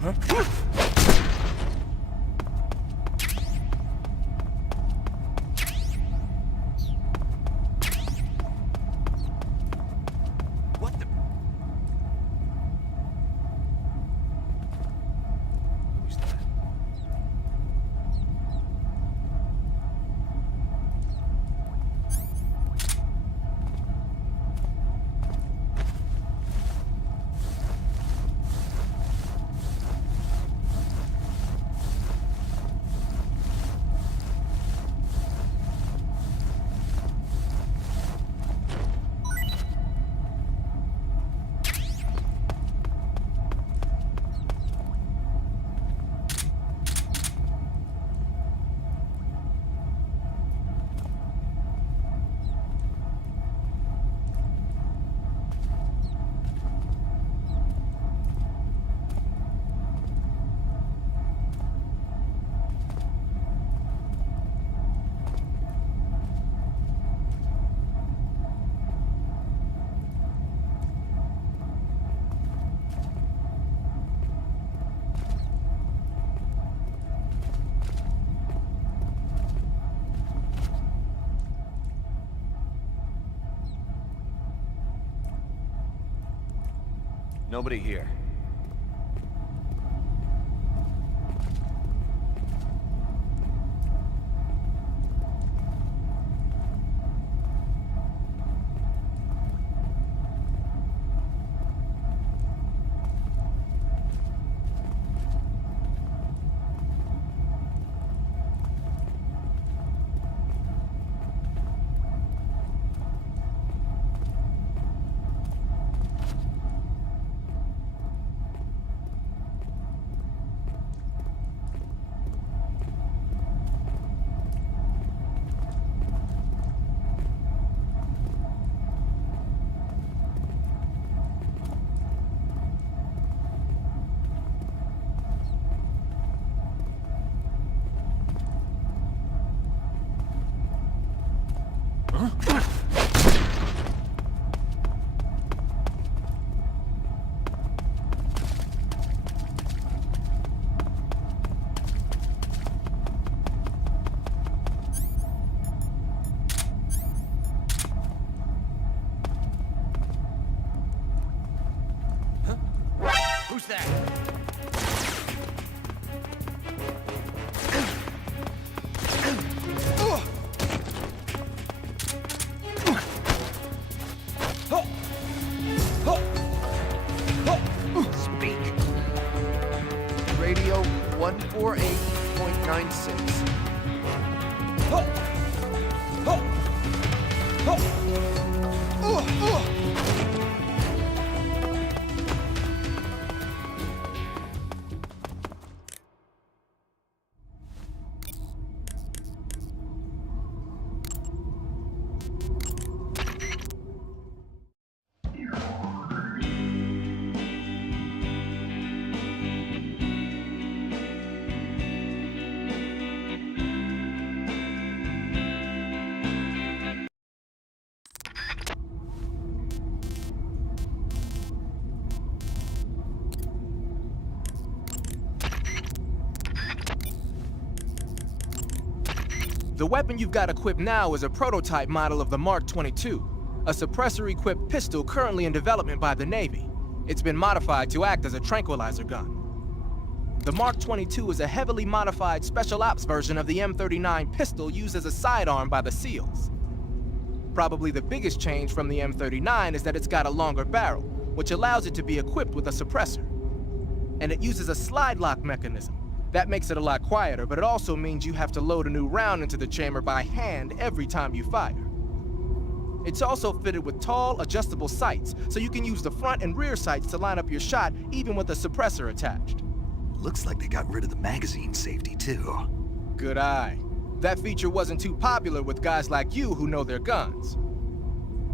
What the? Who's that? Nobody here. Who's that? Speak. Radio 148.96. The weapon you've got equipped now is a prototype model of the Mark 22, a suppressor-equipped pistol currently in development by the Navy. It's been modified to act as a tranquilizer gun. The Mark 22 is a heavily modified special ops version of the M39 pistol used as a sidearm by the SEALs. Probably the biggest change from the M39 is that it's got a longer barrel, which allows it to be equipped with a suppressor. And it uses a slide lock mechanism. That makes it a lot quieter, but it also means you have to load a new round into the chamber by hand every time you fire. It's also fitted with tall, adjustable sights, so you can use the front and rear sights to line up your shot even with a suppressor attached. Looks like they got rid of the magazine safety, too. Good eye. That feature wasn't too popular with guys like you who know their guns.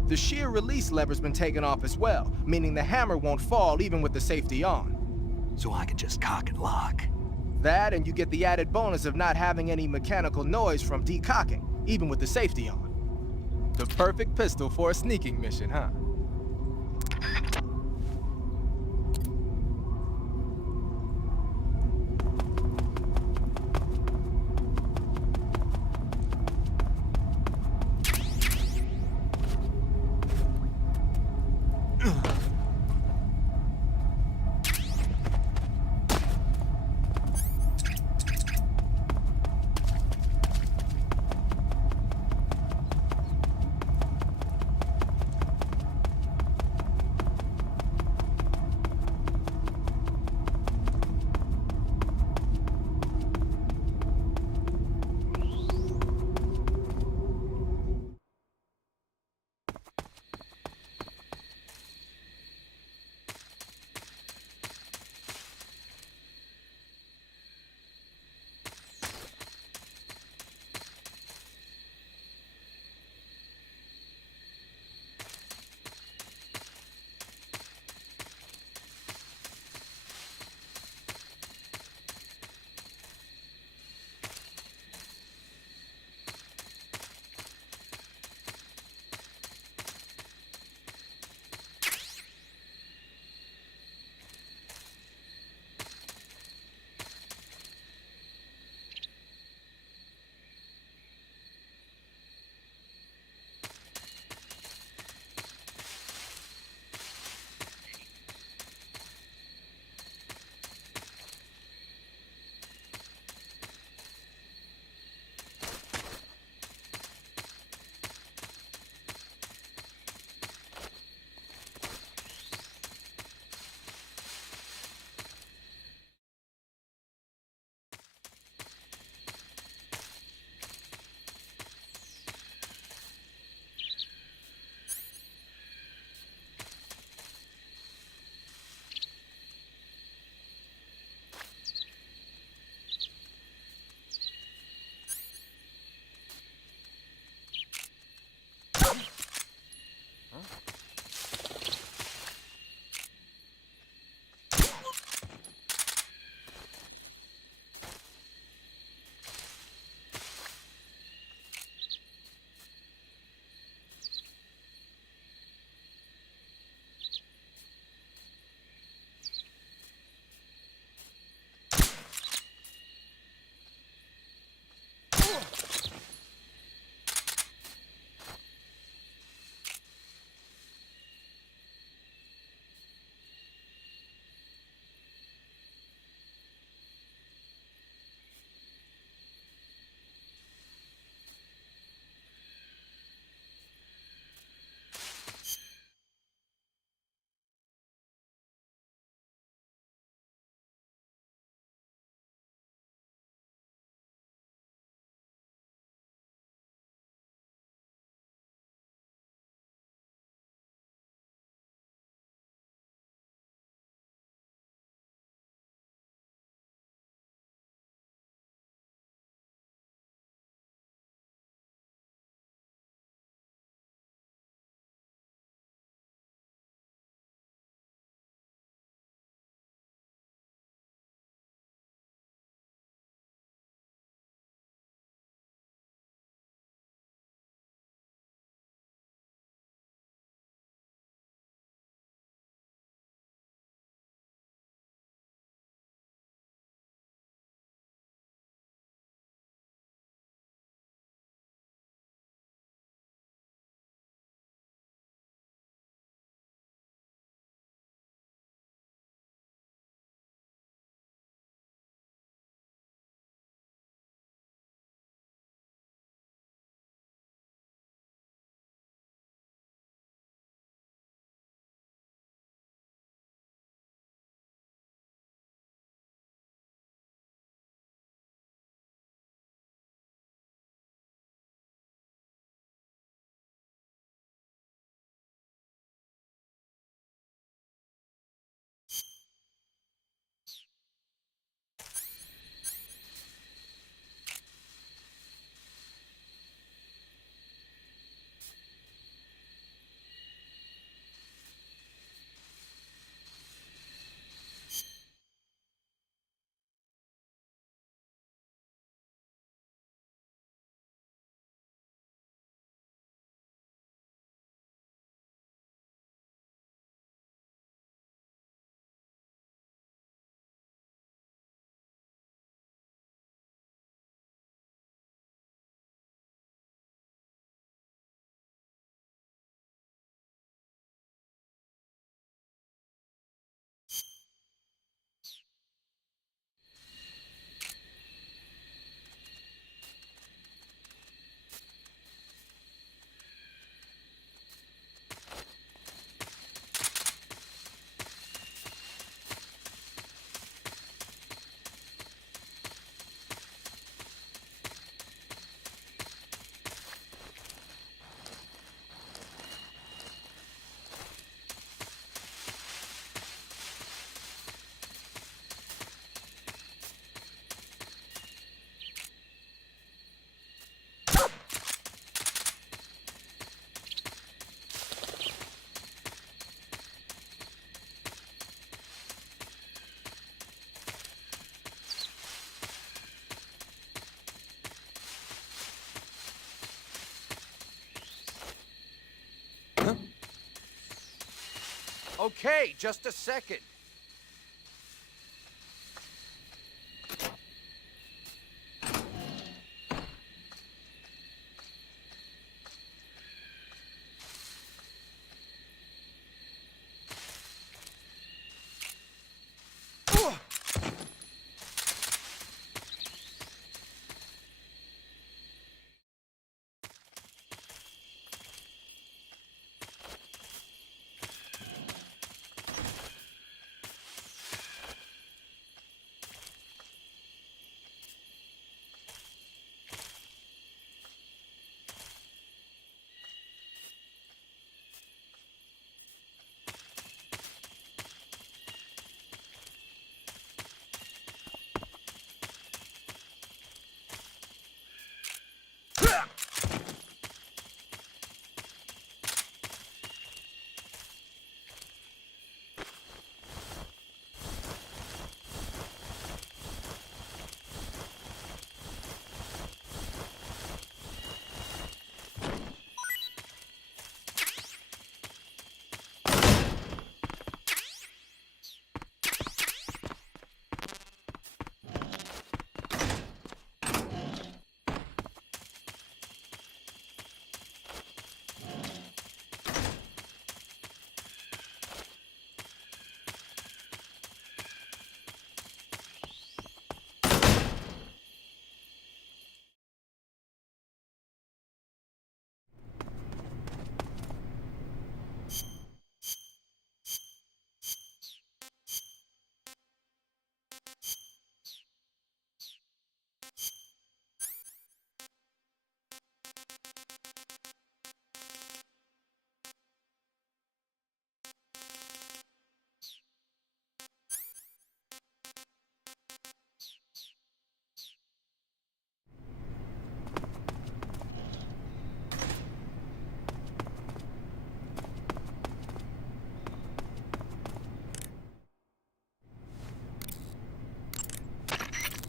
The shear release lever's been taken off as well, meaning the hammer won't fall even with the safety on. So I can just cock and lock. That, and you get the added bonus of not having any mechanical noise from decocking, even with the safety on. The perfect pistol for a sneaking mission, huh? Okay, just a second.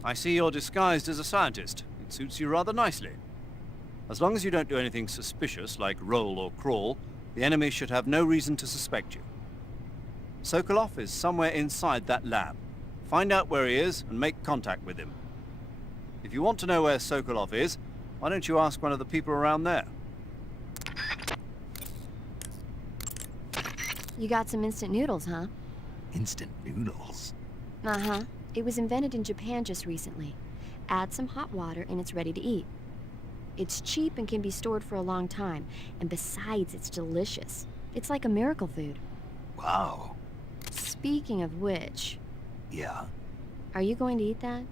I see you're disguised as a scientist. It suits you rather nicely. As long as you don't do anything suspicious, like roll or crawl, the enemy should have no reason to suspect you. Sokolov is somewhere inside that lab. Find out where he is and make contact with him. If you want to know where Sokolov is, why don't you ask one of the people around there? You got some instant noodles, huh? Instant noodles. Uh-huh. It was invented in Japan just recently. Add some hot water and it's ready to eat. It's cheap and can be stored for a long time, and besides, it's delicious. It's like a miracle food. Wow. Speaking of which, Yeah, are you going to eat that?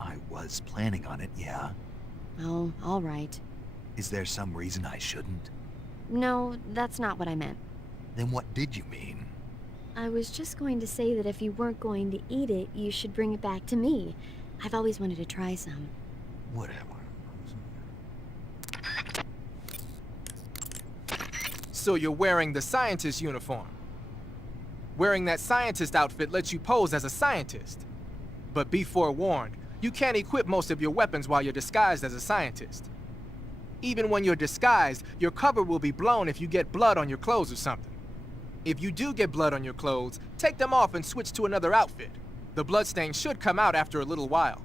I was planning on it, yeah. Oh, all right. Is there some reason I shouldn't? No, that's not what I meant. Then what did you mean? I was just going to say that if you weren't going to eat it, you should bring it back to me. I've always wanted to try some. Whatever. So you're wearing the scientist uniform. Wearing that scientist outfit lets you pose as a scientist. But be forewarned, you can't equip most of your weapons while you're disguised as a scientist. Even when you're disguised, your cover will be blown if you get blood on your clothes or something. If you do get blood on your clothes, take them off and switch to another outfit. The bloodstain should come out after a little while.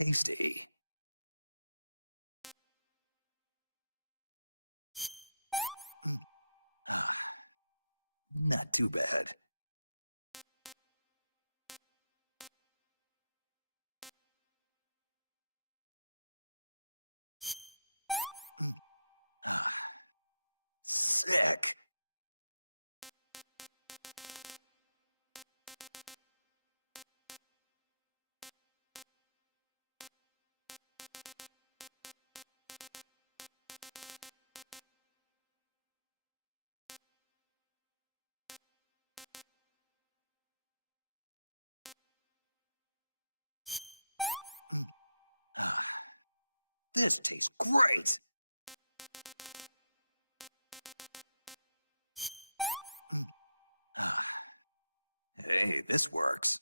tasty. Not too bad. Sick. This tastes great. Hey, this works.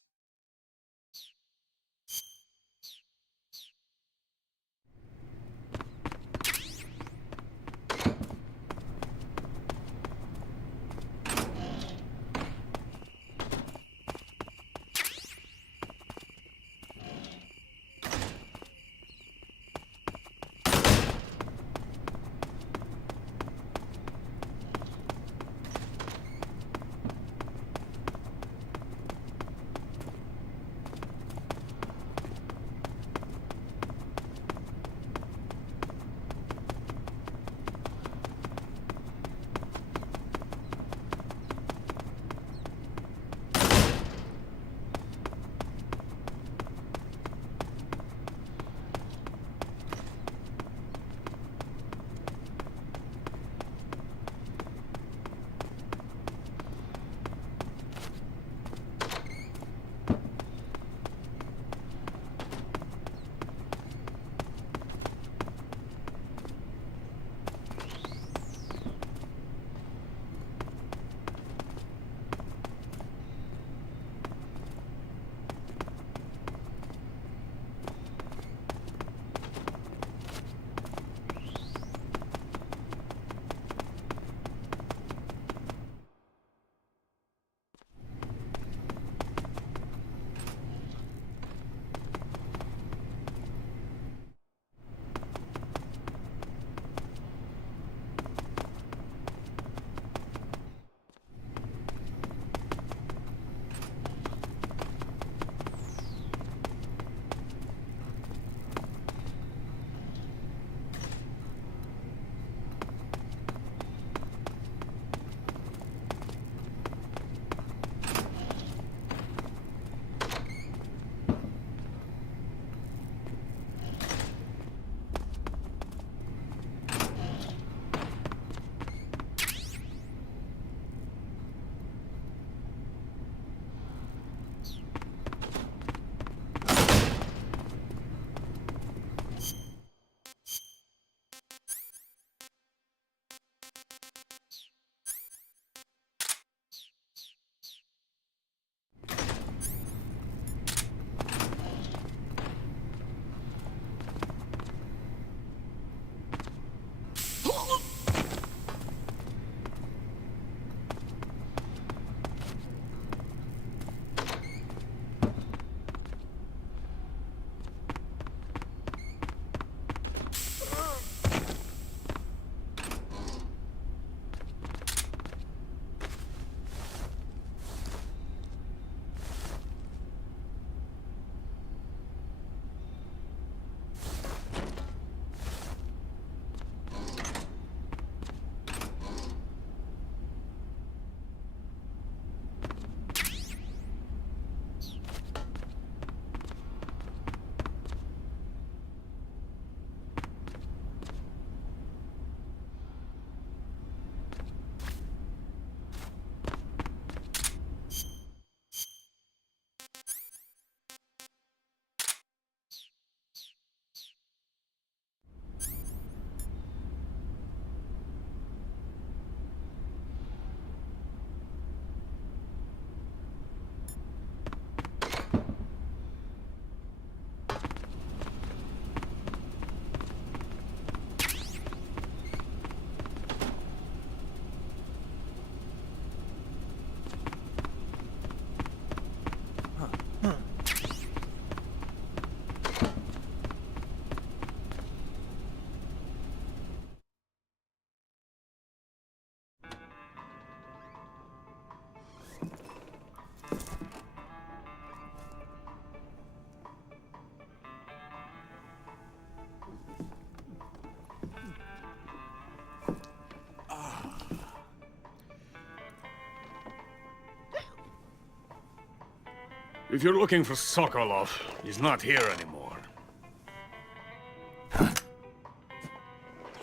If you're looking for Sokolov, he's not here anymore.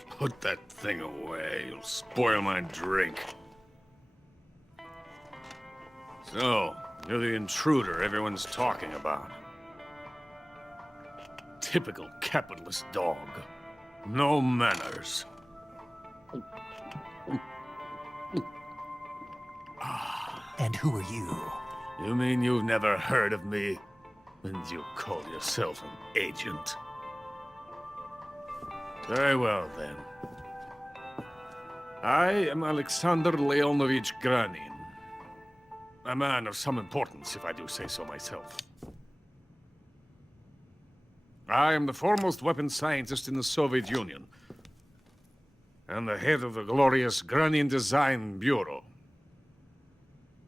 Put that thing away. You'll spoil my drink. So, you're the intruder everyone's talking about. Typical capitalist dog. No manners. And who are you? You mean you've never heard of me? And you call yourself an agent? Very well, then. I am Alexander Leonovich Granin. A man of some importance, if I do say so myself. I am the foremost weapons scientist in the Soviet Union, and the head of the glorious Granin Design Bureau.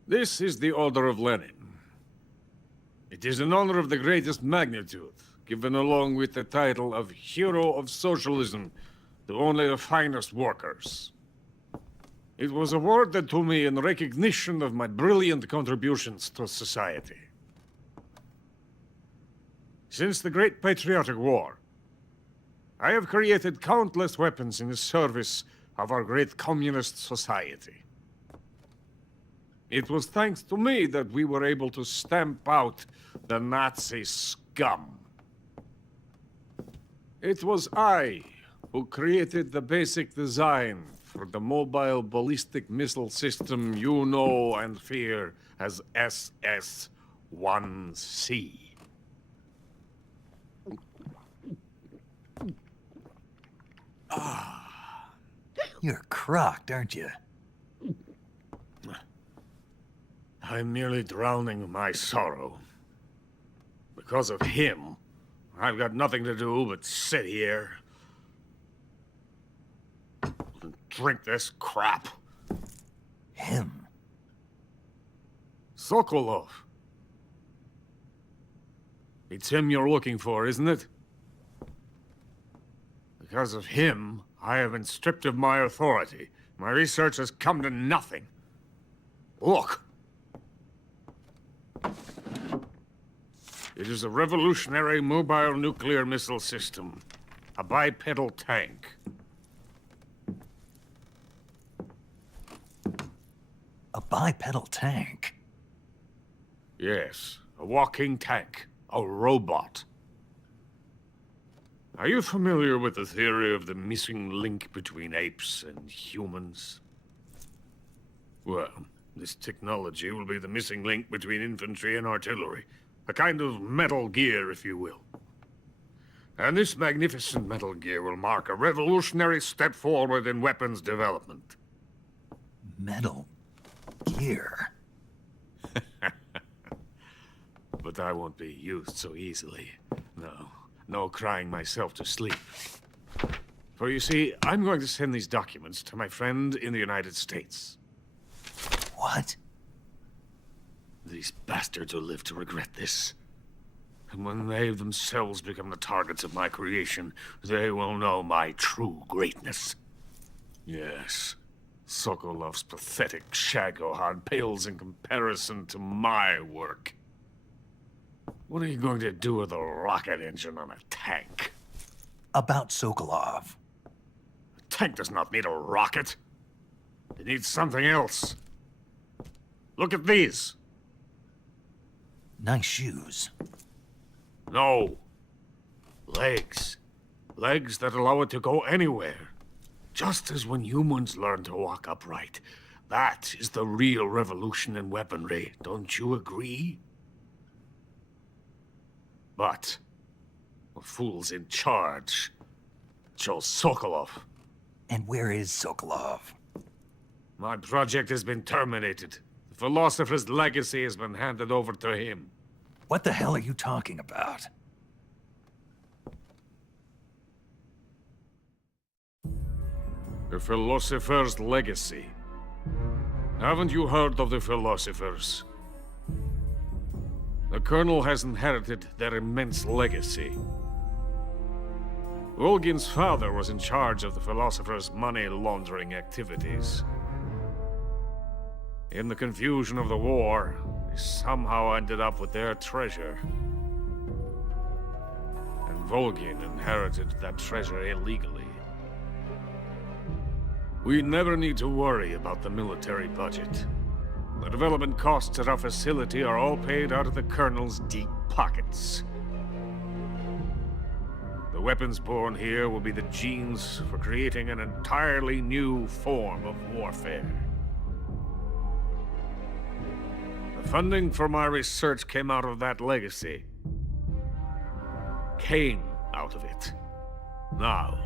This is the Order of Lenin. It is an honor of the greatest magnitude, given along with the title of Hero of Socialism to only the finest workers. It was awarded to me in recognition of my brilliant contributions to society. Since the Great Patriotic War, I have created countless weapons in the service of our great communist society. It was thanks to me that we were able to stamp out the Nazi scum. It was I who created the basic design for the mobile ballistic missile system you know and fear as SS-1C. You're crocked, aren't you? I'm merely drowning my sorrow. Because of him, I've got nothing to do but sit here and drink this crap. Him? Sokolov. It's him you're looking for, isn't it? Because of him, I have been stripped of my authority. My research has come to nothing. Look. It is a revolutionary mobile nuclear missile system. A bipedal tank. A bipedal tank? Yes, a walking tank. A robot. Are you familiar with the theory of the missing link between apes and humans? Well, this technology will be the missing link between infantry and artillery. A kind of Metal Gear, if you will. And this magnificent Metal Gear will mark a revolutionary step forward in weapons development. Metal Gear? But I won't be used so easily. No crying myself to sleep. For you see, I'm going to send these documents to my friend in the United States. What? These bastards will live to regret this. And when they themselves become the targets of my creation, they will know my true greatness. Yes, Sokolov's pathetic Shagohod pales in comparison to my work. What are you going to do with a rocket engine on a tank? About Sokolov. A tank does not need a rocket. It needs something else. Look at these. Nice shoes. No. Legs. Legs that allow it to go anywhere. Just as when humans learn to walk upright. That is the real revolution in weaponry. Don't you agree? But the fool's in charge. Joe Sokolov. And where is Sokolov? My project has been terminated. The philosopher's legacy has been handed over to him. What the hell are you talking about? The philosopher's legacy. Haven't you heard of the philosophers? The Colonel has inherited their immense legacy. Volgin's father was in charge of the philosopher's money laundering activities. In the confusion of the war, they somehow ended up with their treasure. And Volgin inherited that treasure illegally. We never need to worry about the military budget. The development costs at our facility are all paid out of the Colonel's deep pockets. The weapons born here will be the genes for creating an entirely new form of warfare. The funding for my research came out of that legacy. Came out of it. Now,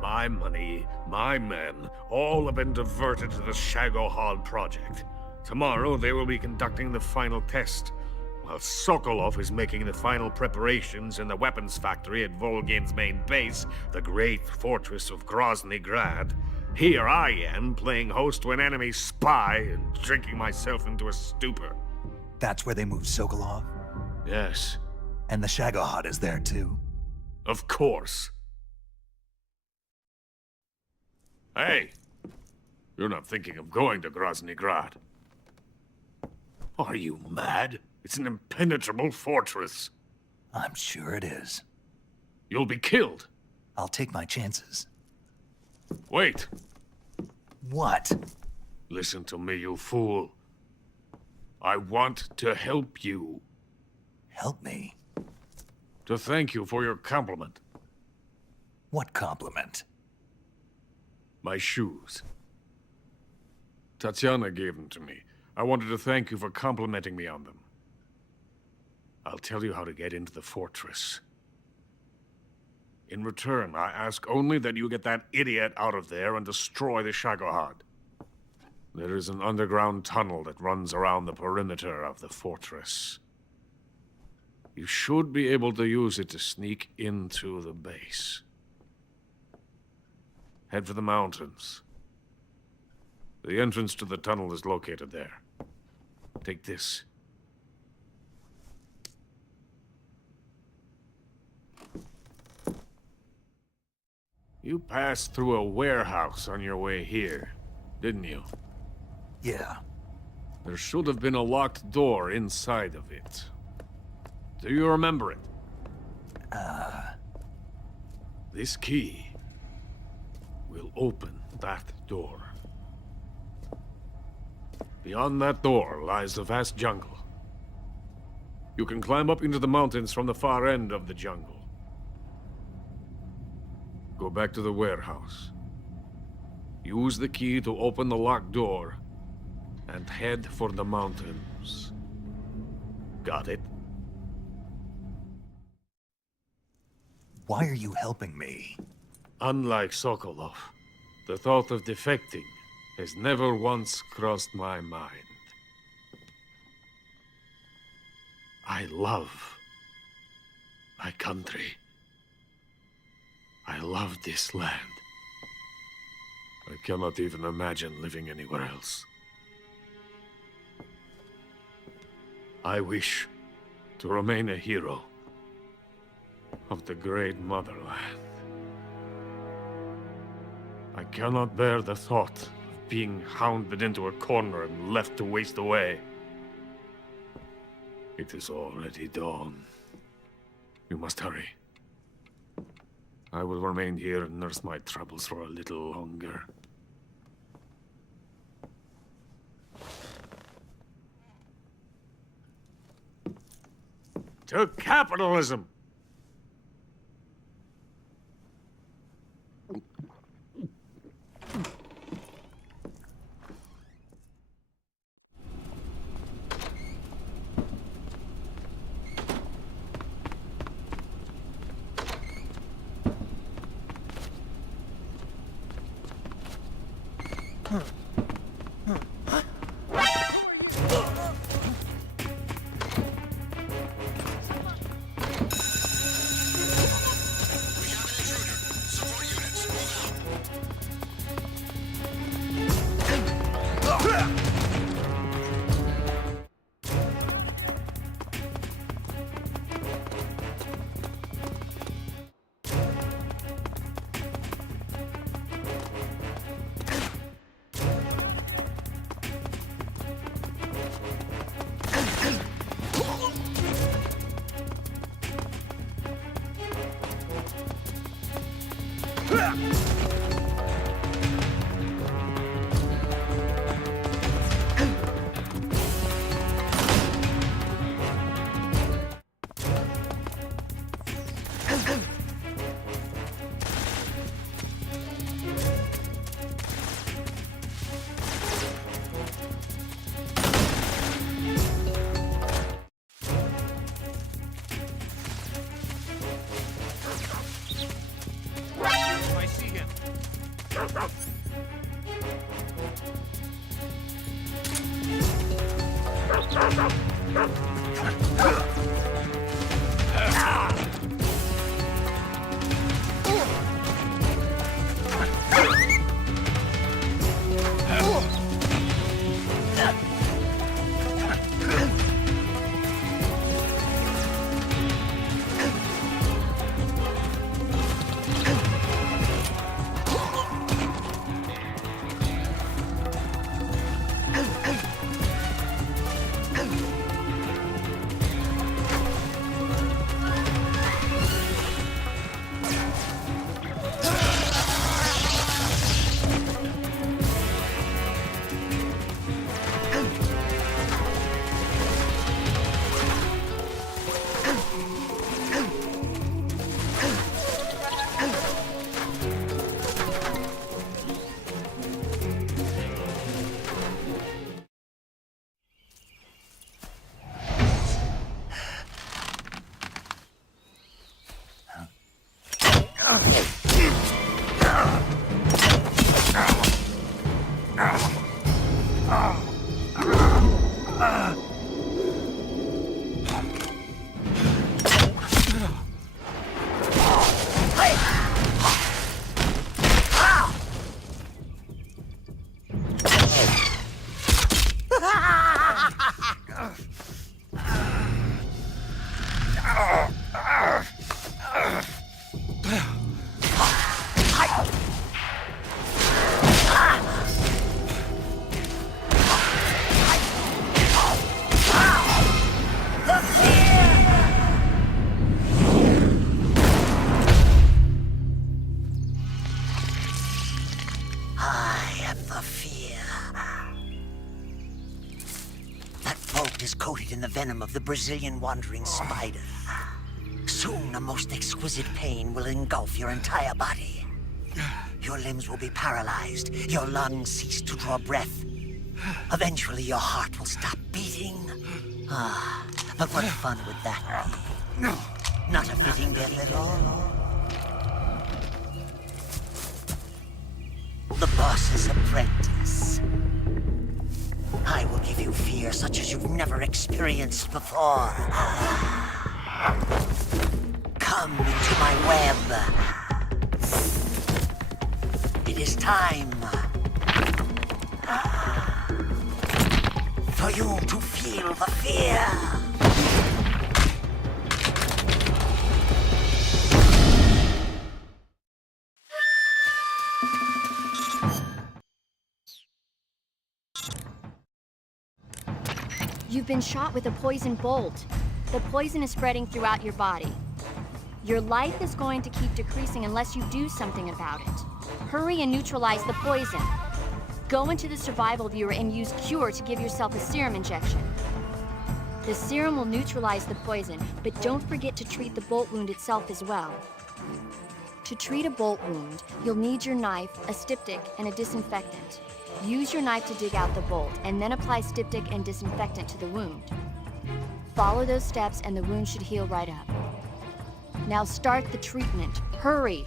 my money, my men, all have been diverted to the Shagohod project. Tomorrow they will be conducting the final test, while Sokolov is making the final preparations in the weapons factory at Volgin's main base, the great fortress of Grozny Grad. Here I am, playing host to an enemy spy and drinking myself into a stupor. That's where they moved Sokolov? Yes, And the Shagohod is there too? of course. Hey, you're not thinking of going to Grozny Grad. Are you mad? It's an impenetrable fortress. I'm sure it is. You'll be killed. I'll take my chances. Wait. What? Listen to me, you fool. I want to help you. Help me? To thank you for your compliment. What compliment? My shoes. Tatiana gave them to me. I wanted to thank you for complimenting me on them. I'll tell you how to get into the fortress. In return, I ask only that you get that idiot out of there and destroy the Shagohod. There is an underground tunnel that runs around the perimeter of the fortress. You should be able to use it to sneak into the base. Head for the mountains. The entrance to the tunnel is located there. Take this. You passed through a warehouse on your way here, didn't you? Yeah. There should have been a locked door inside of it. Do you remember it? This key will open that door. Beyond that door lies the vast jungle. You can climb up into the mountains from the far end of the jungle. Go back to the warehouse. Use the key to open the locked door and head for the mountains. Got it? Why are you helping me? Unlike Sokolov, the thought of defecting has never once crossed my mind. I love my country. I love this land. I cannot even imagine living anywhere else. I wish to remain a hero of the great motherland. I cannot bear the thought of being hounded into a corner and left to waste away. It is already dawn. You must hurry. I will remain here and nurse my troubles for a little longer. To capitalism! I see him. I am the fear. That boat is coated in the venom of the Brazilian wandering spider. Soon a most exquisite pain will engulf your entire body. Your limbs will be paralyzed, your lungs cease to draw breath. Eventually your heart will stop beating. But what fun would that be? Not a fitting death at all. The boss's apprentice. I will give you fear such as you've never experienced before. Come into my web. It is time for you to feel the fear. You've been shot with a poison bolt. The poison is spreading throughout your body. Your life is going to keep decreasing unless you do something about it. Hurry and neutralize the poison. Go into the survival viewer and use Cure to give yourself a serum injection. The serum will neutralize the poison, but don't forget to treat the bolt wound itself as well. To treat a bolt wound, you'll need your knife, a styptic, and a disinfectant. Use your knife to dig out the bolt, and then apply styptic and disinfectant to the wound. Follow those steps and the wound should heal right up. Now start the treatment. Hurry!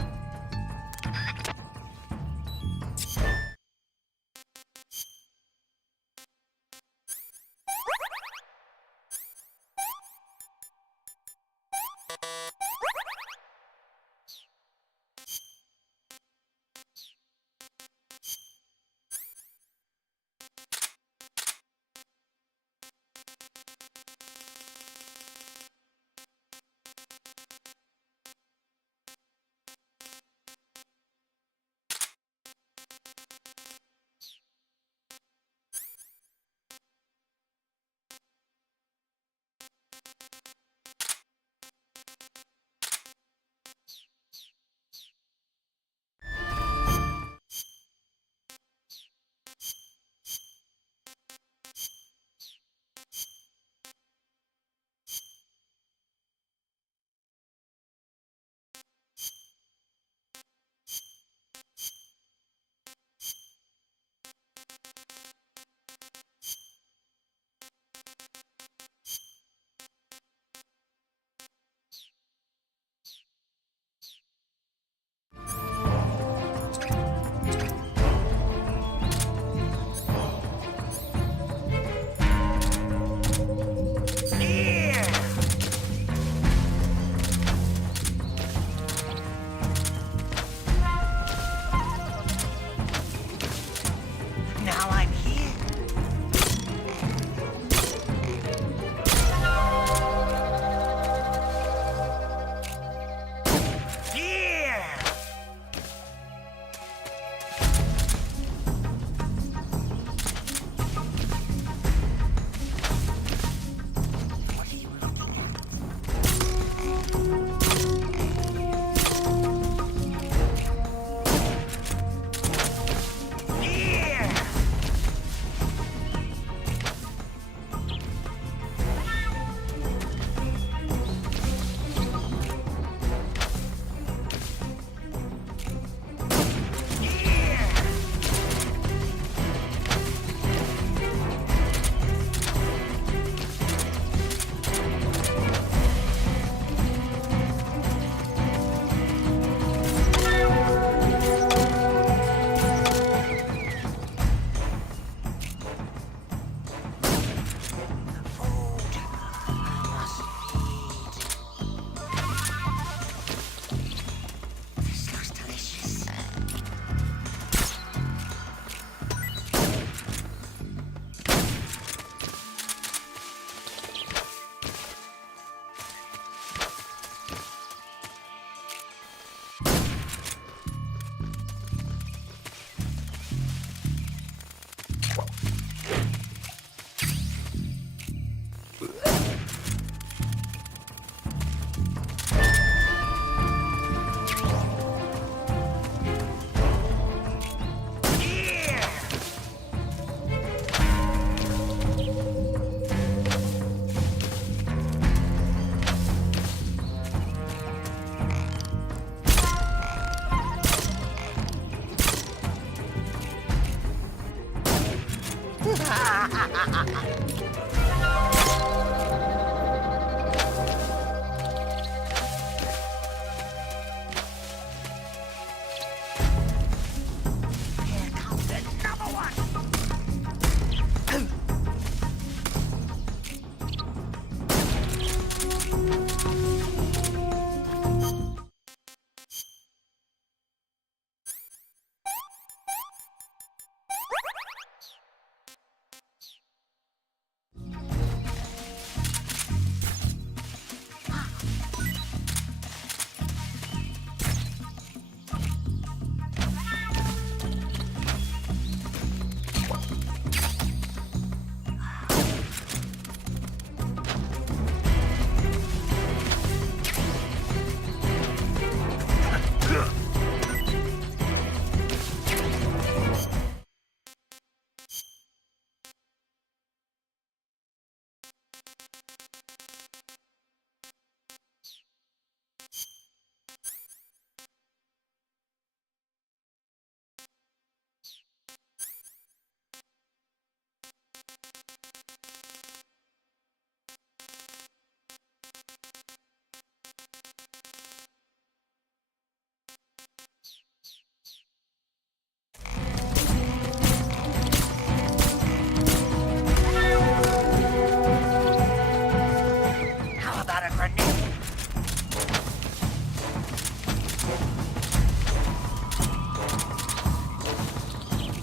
a grenade.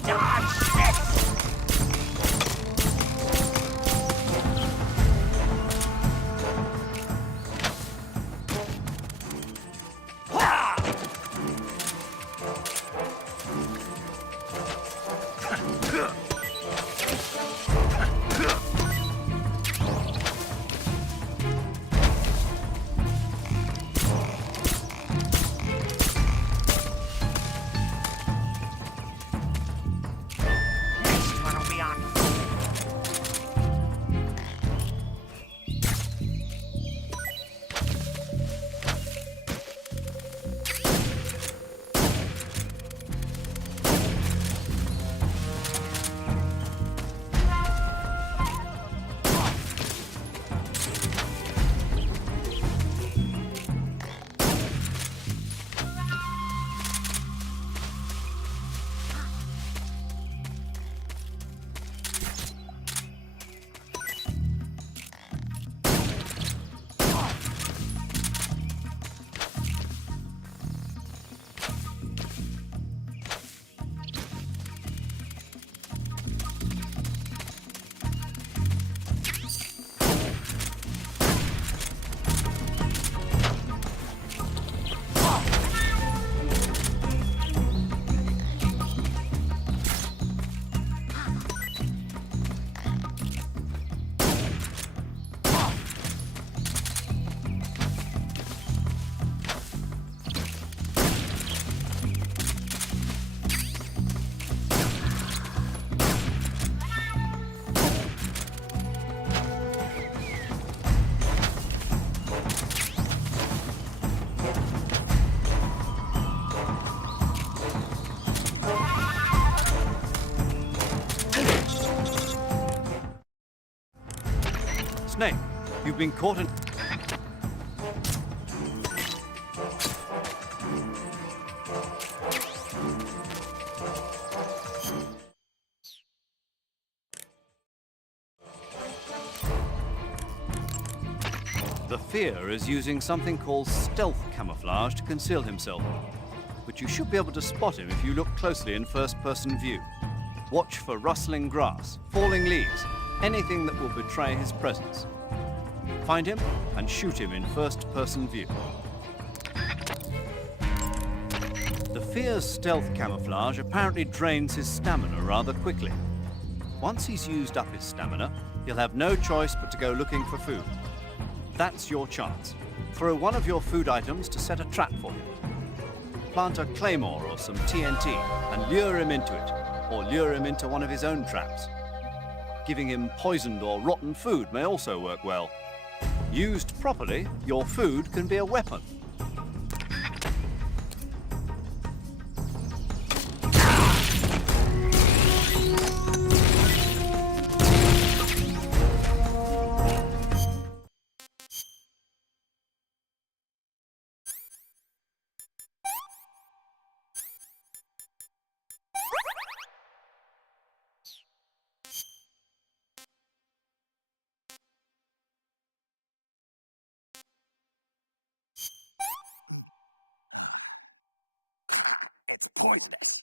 Ah, shit! Next one will be on. Snake, you've been caught in... The Fear is using something called stealth camouflage to conceal himself. But you should be able to spot him if you look closely in first-person view. Watch for rustling grass, falling leaves, anything that will betray his presence. Find him and shoot him in first-person view. The Fear's stealth camouflage apparently drains his stamina rather quickly. Once he's used up his stamina, he'll have no choice but to go looking for food. That's your chance. Throw one of your food items to set a trap for him. Plant a claymore or some TNT and lure him into it, or lure him into one of his own traps. Giving him poisoned or rotten food may also work well. Used properly, your food can be a weapon. It's poisonous.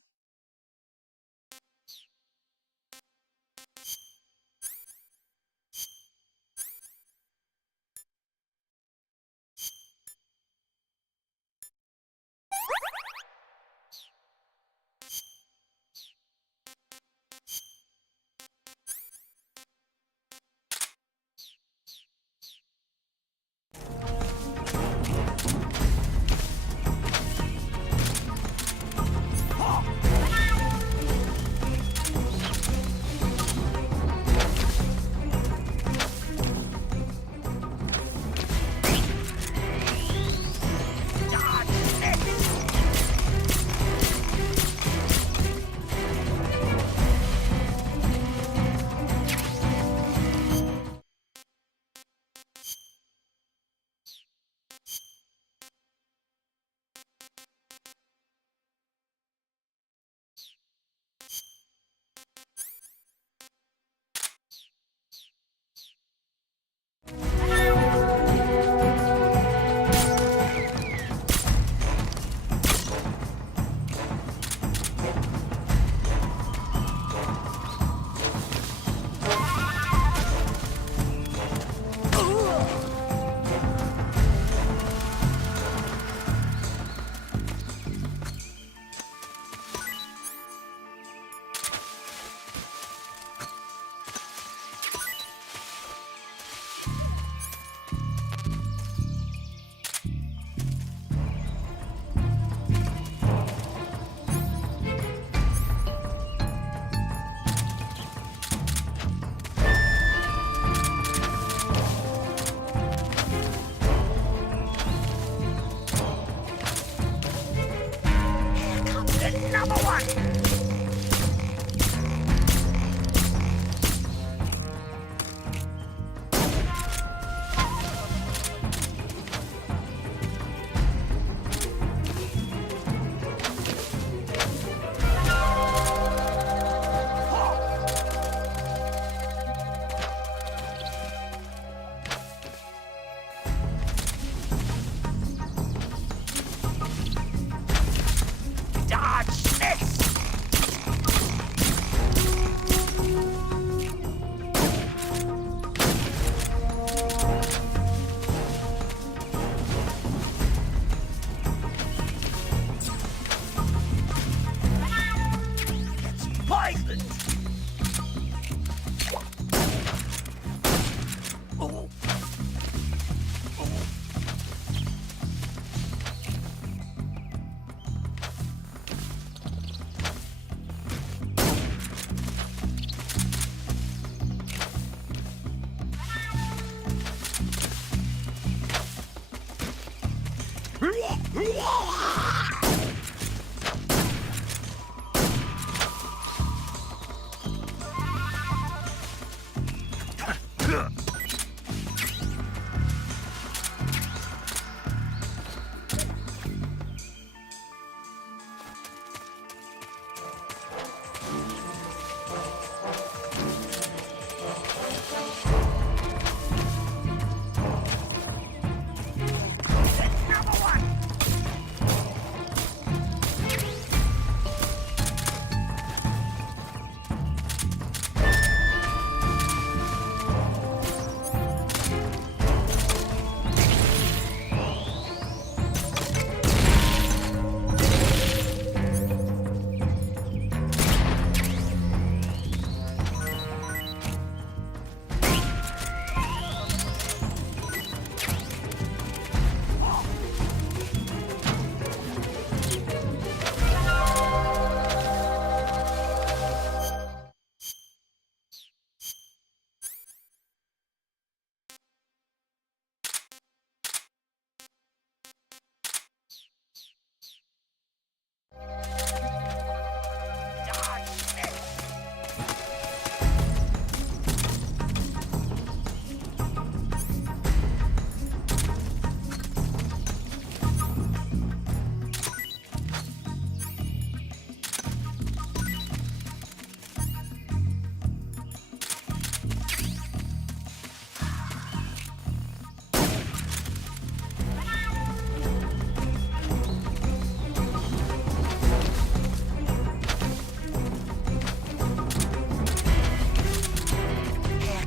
Here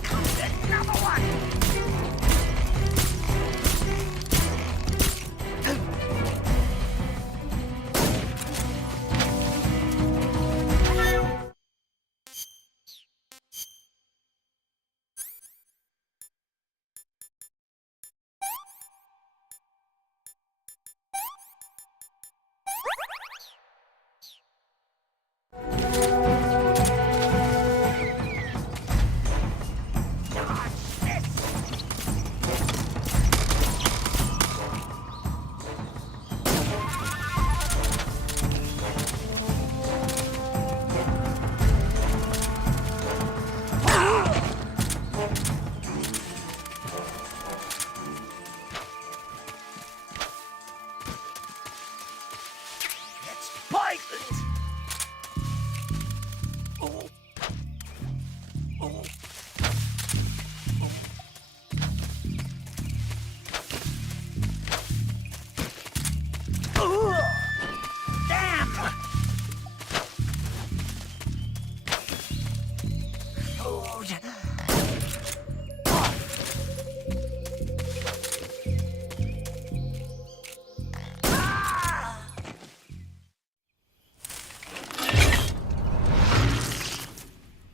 comes another one! It's poisoned! Oh. Oh. Oh. Damn! Oh.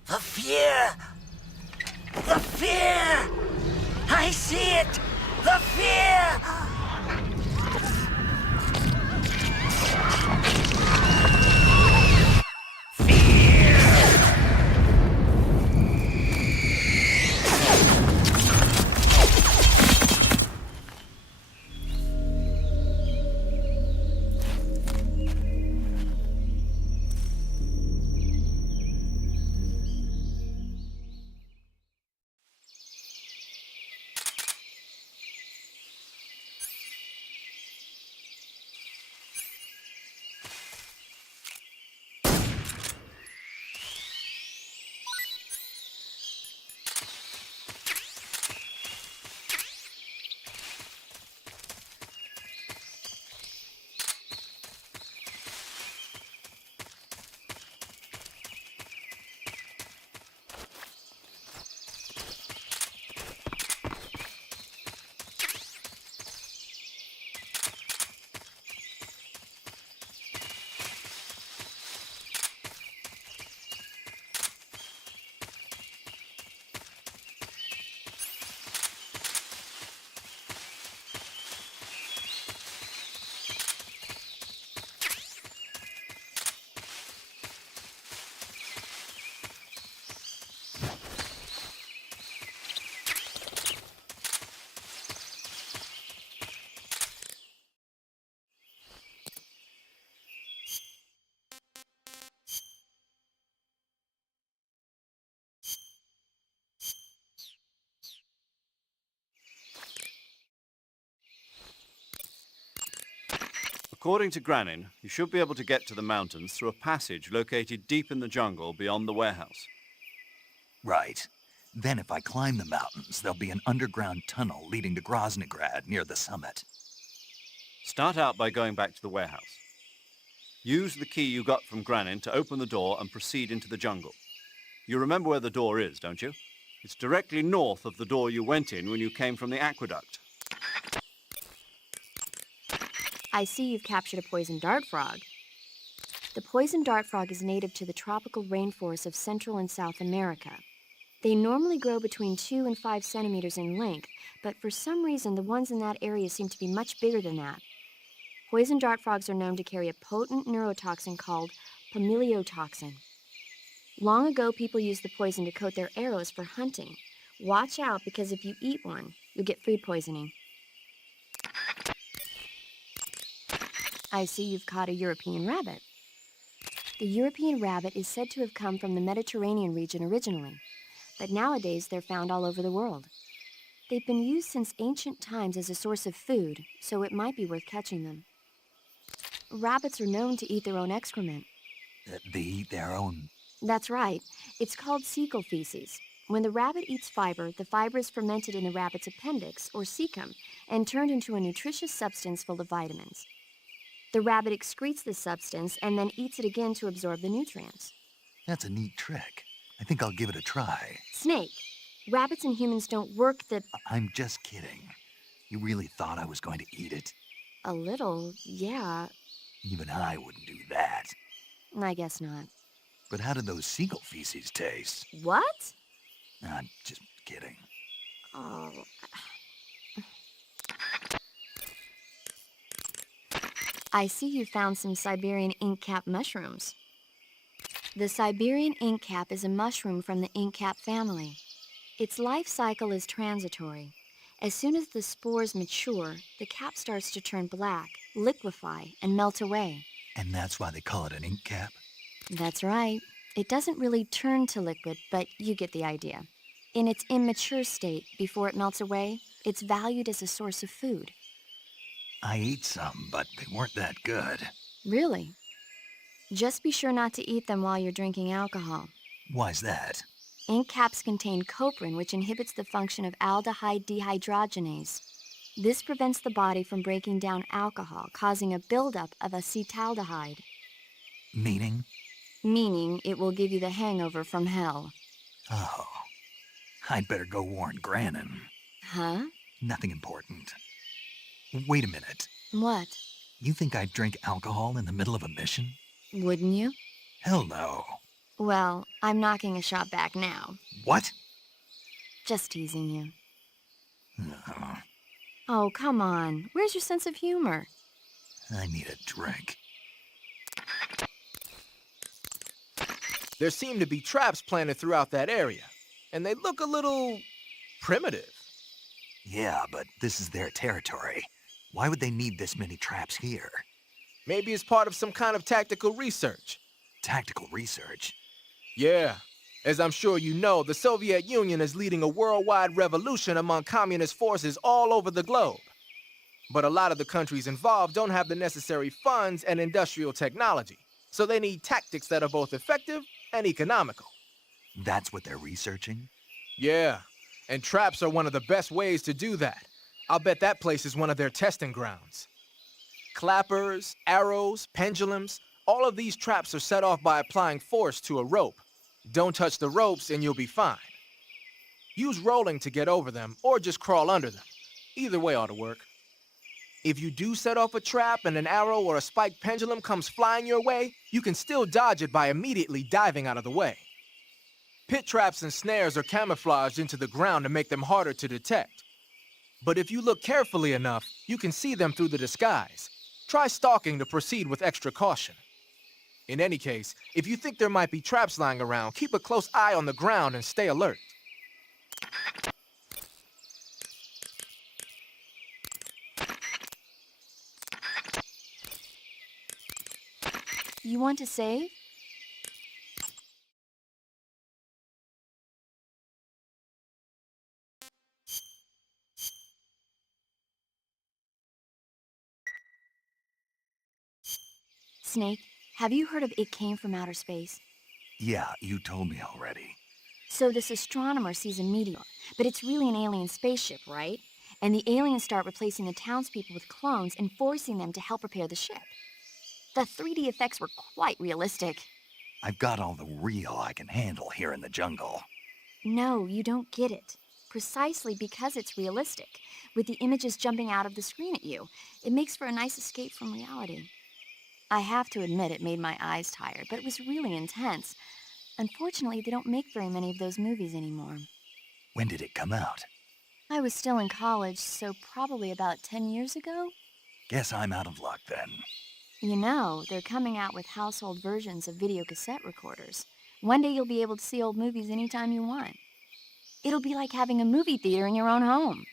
The fear! The fear! I see it! The fear! According to Granin, you should be able to get to the mountains through a passage located deep in the jungle beyond the warehouse. Right. Then if I climb the mountains, there'll be an underground tunnel leading to Groznygrad near the summit. Start out by going back to the warehouse. Use the key you got from Granin to open the door and proceed into the jungle. You remember where the door is, don't you? It's directly north of the door you went in when you came from the aqueduct. I see you've captured a poison dart frog. The poison dart frog is native to the tropical rainforests of Central and South America. They normally grow between 2 and 5 centimeters in length, but for some reason the ones in that area seem to be much bigger than that. Poison dart frogs are known to carry a potent neurotoxin called pamiliotoxin. Long ago, people used the poison to coat their arrows for hunting. Watch out, because if you eat one, you'll get food poisoning. I see you've caught a European rabbit. The European rabbit is said to have come from the Mediterranean region originally, but nowadays they're found all over the world. They've been used since ancient times as a source of food, so it might be worth catching them. Rabbits are known to eat their own excrement. They eat their own... That's right. It's called cecal feces. When the rabbit eats fiber, the fiber is fermented in the rabbit's appendix, or cecum, and turned into a nutritious substance full of vitamins. The rabbit excretes this substance and then eats it again to absorb the nutrients. That's a neat trick. I think I'll give it a try. Snake, rabbits and humans don't work the... I'm just kidding. You really thought I was going to eat it? A little, yeah. Even I wouldn't do that. I guess not. But how did those seagull feces taste? What? I'm just kidding. Oh... I see you found some Siberian inkcap mushrooms. The Siberian inkcap is a mushroom from the inkcap family. Its life cycle is transitory. As soon as the spores mature, the cap starts to turn black, liquefy, and melt away. And that's why they call it an ink cap? That's right. It doesn't really turn to liquid, but you get the idea. In its immature state, before it melts away, it's valued as a source of food. I ate some, but they weren't that good. Really? Just be sure not to eat them while you're drinking alcohol. Why's that? Ink caps contain coprin, which inhibits the function of aldehyde dehydrogenase. This prevents the body from breaking down alcohol, causing a buildup of acetaldehyde. Meaning? Meaning it will give you the hangover from hell. Oh. I'd better go warn Granin. Huh? Nothing important. Wait a minute. What? You think I'd drink alcohol in the middle of a mission? Wouldn't you? Hell no. Well, I'm knocking a shot back now. What? Just teasing you. Uh, Oh, come on. Where's your sense of humor? I need a drink. There seem to be traps planted throughout that area, and they look a little primitive. Yeah, but this is their territory. Why would they need this many traps here? Maybe it's part of some kind of tactical research. Tactical research? Yeah. As I'm sure you know, the Soviet Union is leading a worldwide revolution among communist forces all over the globe. But a lot of the countries involved don't have the necessary funds and industrial technology, so they need tactics that are both effective and economical. That's what they're researching? Yeah, and traps are one of the best ways to do that. I'll bet that place is one of their testing grounds. Clappers, arrows, pendulums, all of these traps are set off by applying force to a rope. Don't touch the ropes and you'll be fine. Use rolling to get over them, or just crawl under them. Either way ought to work. If you do set off a trap and an arrow or a spiked pendulum comes flying your way, you can still dodge it by immediately diving out of the way. Pit traps and snares are camouflaged into the ground to make them harder to detect. But if you look carefully enough, you can see them through the disguise. Try stalking to proceed with extra caution. In any case, if you think there might be traps lying around, keep a close eye on the ground and stay alert. You want to save? Snake, have you heard of It Came from Outer Space? Yeah, you told me already. So this astronomer sees a meteor, but it's really an alien spaceship, right? And the aliens start replacing the townspeople with clones and forcing them to help repair the ship. The 3D effects were quite realistic. I've got all the real I can handle here in the jungle. No, you don't get it. Precisely because it's realistic, with the images jumping out of the screen at you, it makes for a nice escape from reality. I have to admit it made my eyes tired, but it was really intense. Unfortunately, they don't make very many of those movies anymore. When did it come out? I was still in college, so probably about 10 years ago. Guess I'm out of luck then. You know, they're coming out with household versions of video cassette recorders. One day you'll be able to see old movies anytime you want. It'll be like having a movie theater in your own home.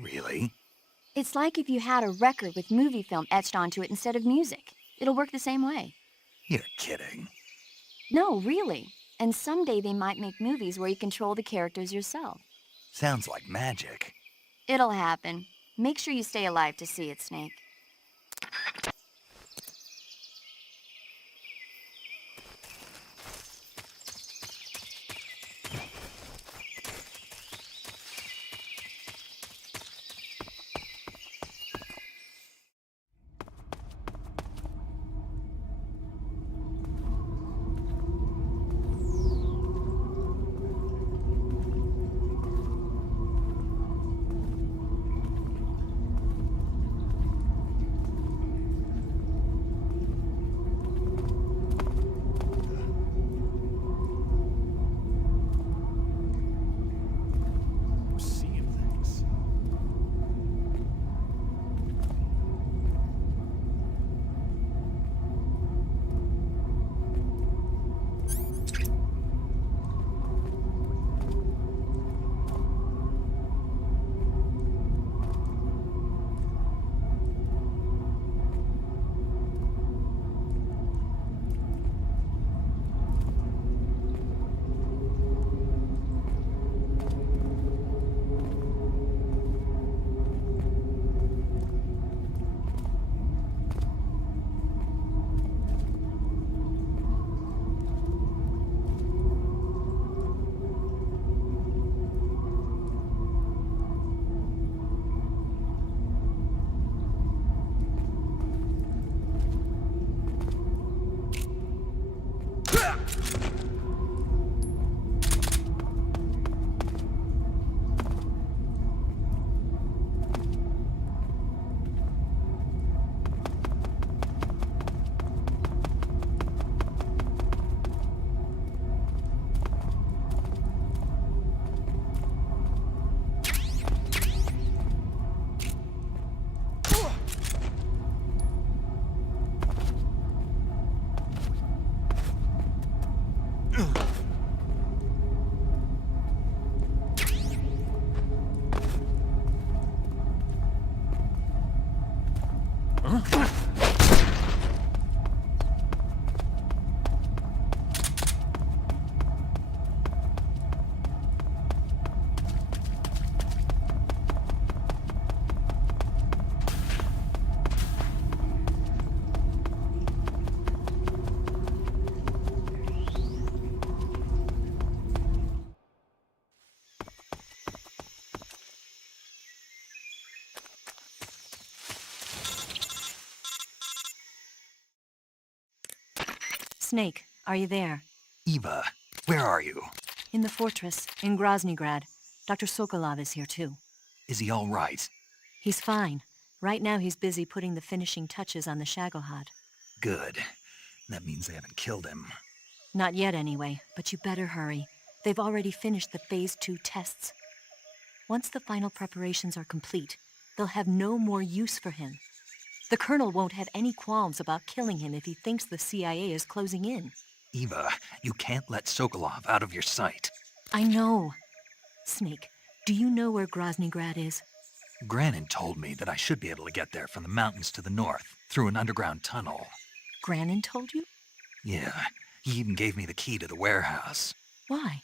Really? It's like if you had a record with movie film etched onto it instead of music. It'll work the same way. You're kidding. No, really. And someday they might make movies where you control the characters yourself. Sounds like magic. It'll happen. Make sure you stay alive to see it, Snake. I'm seeing things. Snake, are you there? Eva, where are you? In the fortress, in Groznygrad. Dr. Sokolov is here too. Is he all right? He's fine. Right now he's busy putting the finishing touches on the Shagohod. Good. That means they haven't killed him. Not yet anyway, but you better hurry. They've already finished the Phase 2 tests. Once the final preparations are complete, they'll have no more use for him. The Colonel won't have any qualms about killing him if he thinks the CIA is closing in. Eva, you can't let Sokolov out of your sight. I know. Snake, do you know where Groznygrad is? Granin told me that I should be able to get there from the mountains to the north, through an underground tunnel. Granin told you? Yeah, he even gave me the key to the warehouse. Why?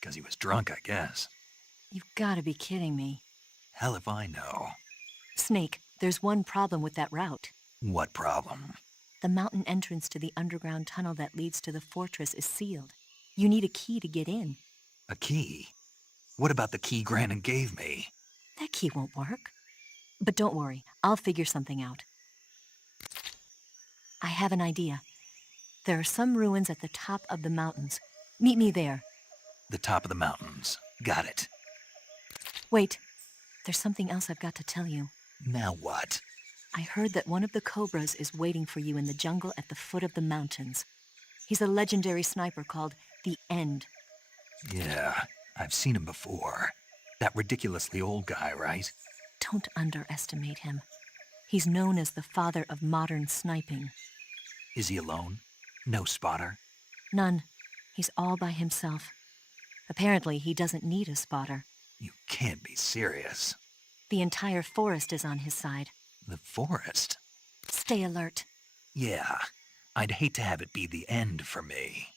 'Cause he was drunk, I guess. You've gotta be kidding me. Hell if I know. Snake, there's one problem with that route. What problem? The mountain entrance to the underground tunnel that leads to the fortress is sealed. You need a key to get in. A key? What about the key Granin gave me? That key won't work. But don't worry, I'll figure something out. I have an idea. There are some ruins at the top of the mountains. Meet me there. The top of the mountains. Got it. Wait, there's something else I've got to tell you. Now what? I heard that one of the Cobras is waiting for you in the jungle at the foot of the mountains. He's a legendary sniper called The End. Yeah, I've seen him before. That ridiculously old guy, right? Don't underestimate him. He's known as the father of modern sniping. Is he alone? No spotter? None. He's all by himself. Apparently, he doesn't need a spotter. You can't be serious. The entire forest is on his side. The forest? Stay alert. Yeah, I'd hate to have it be the end for me.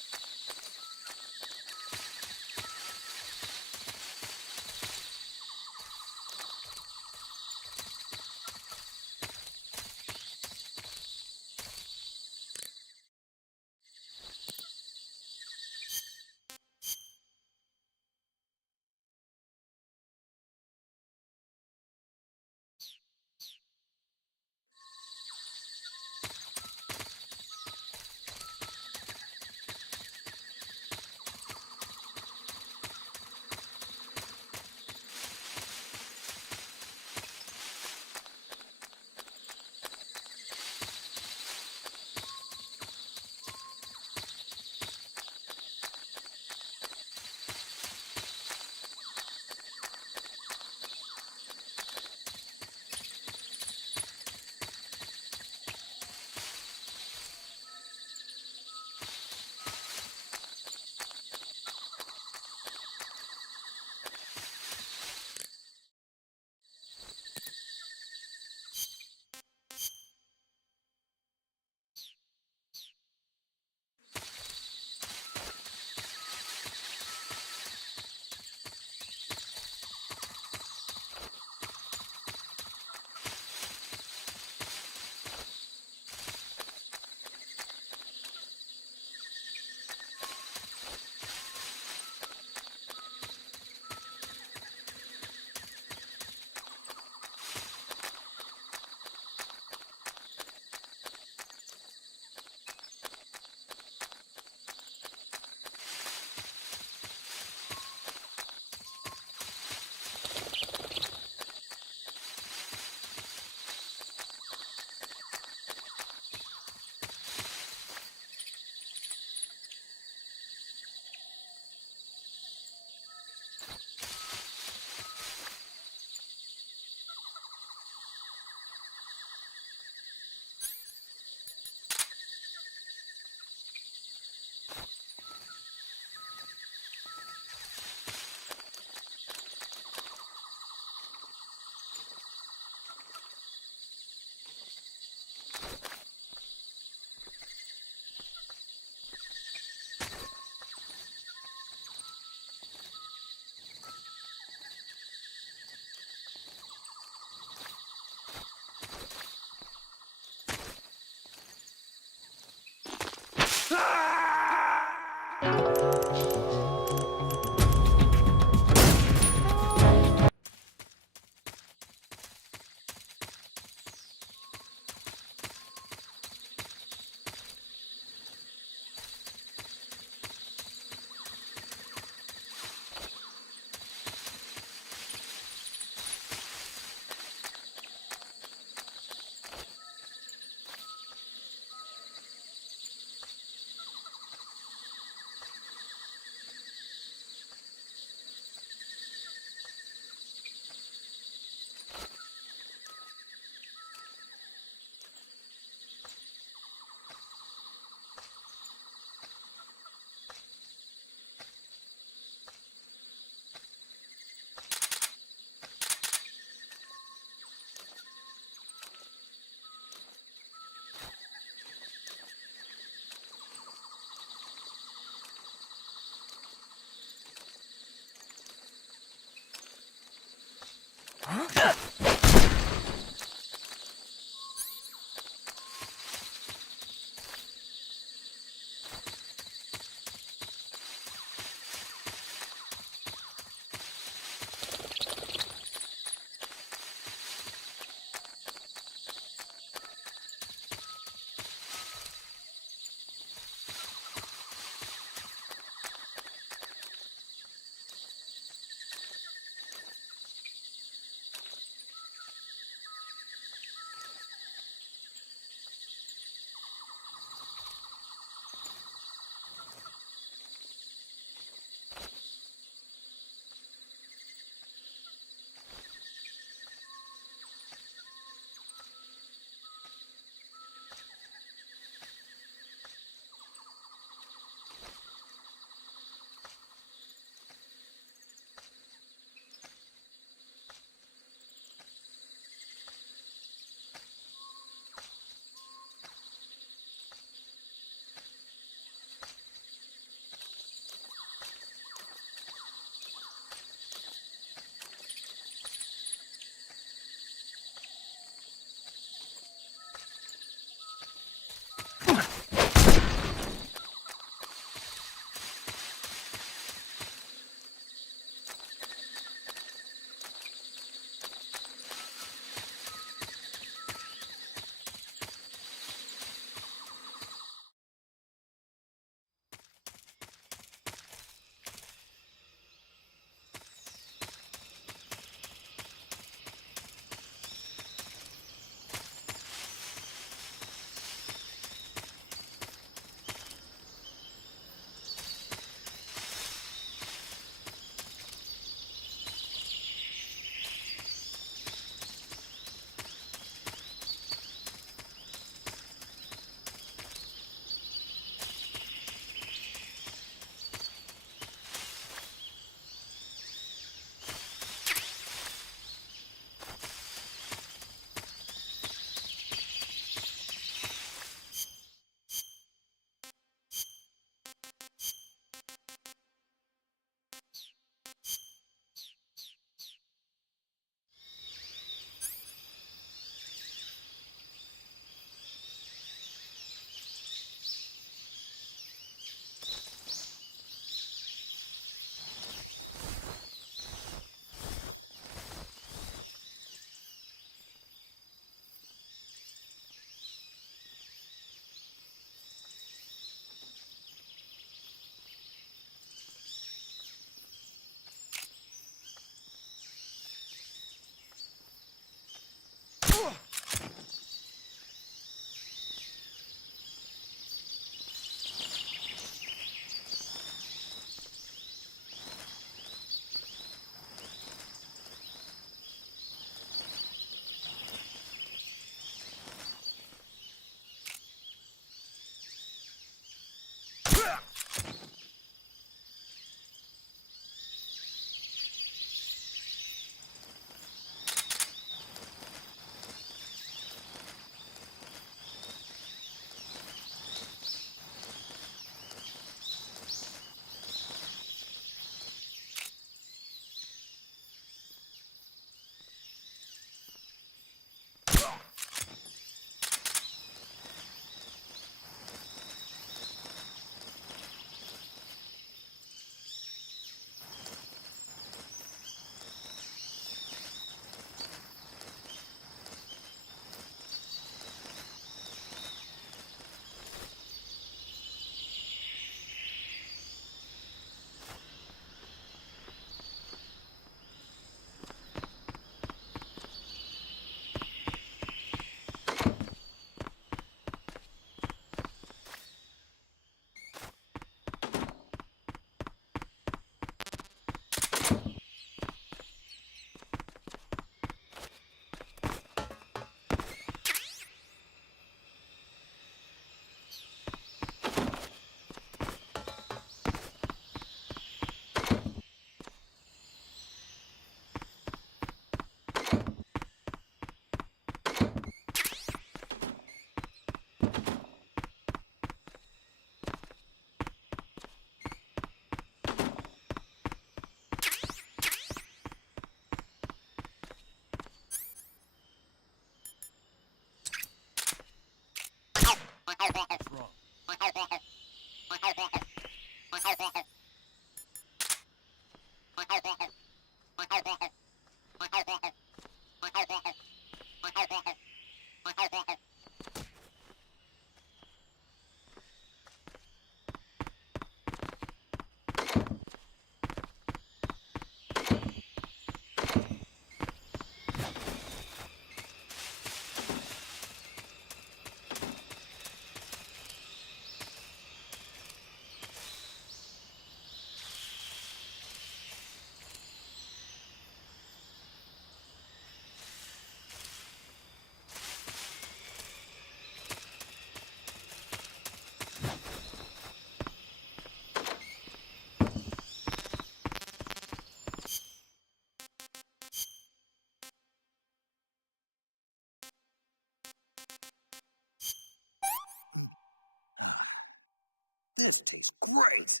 This tastes great!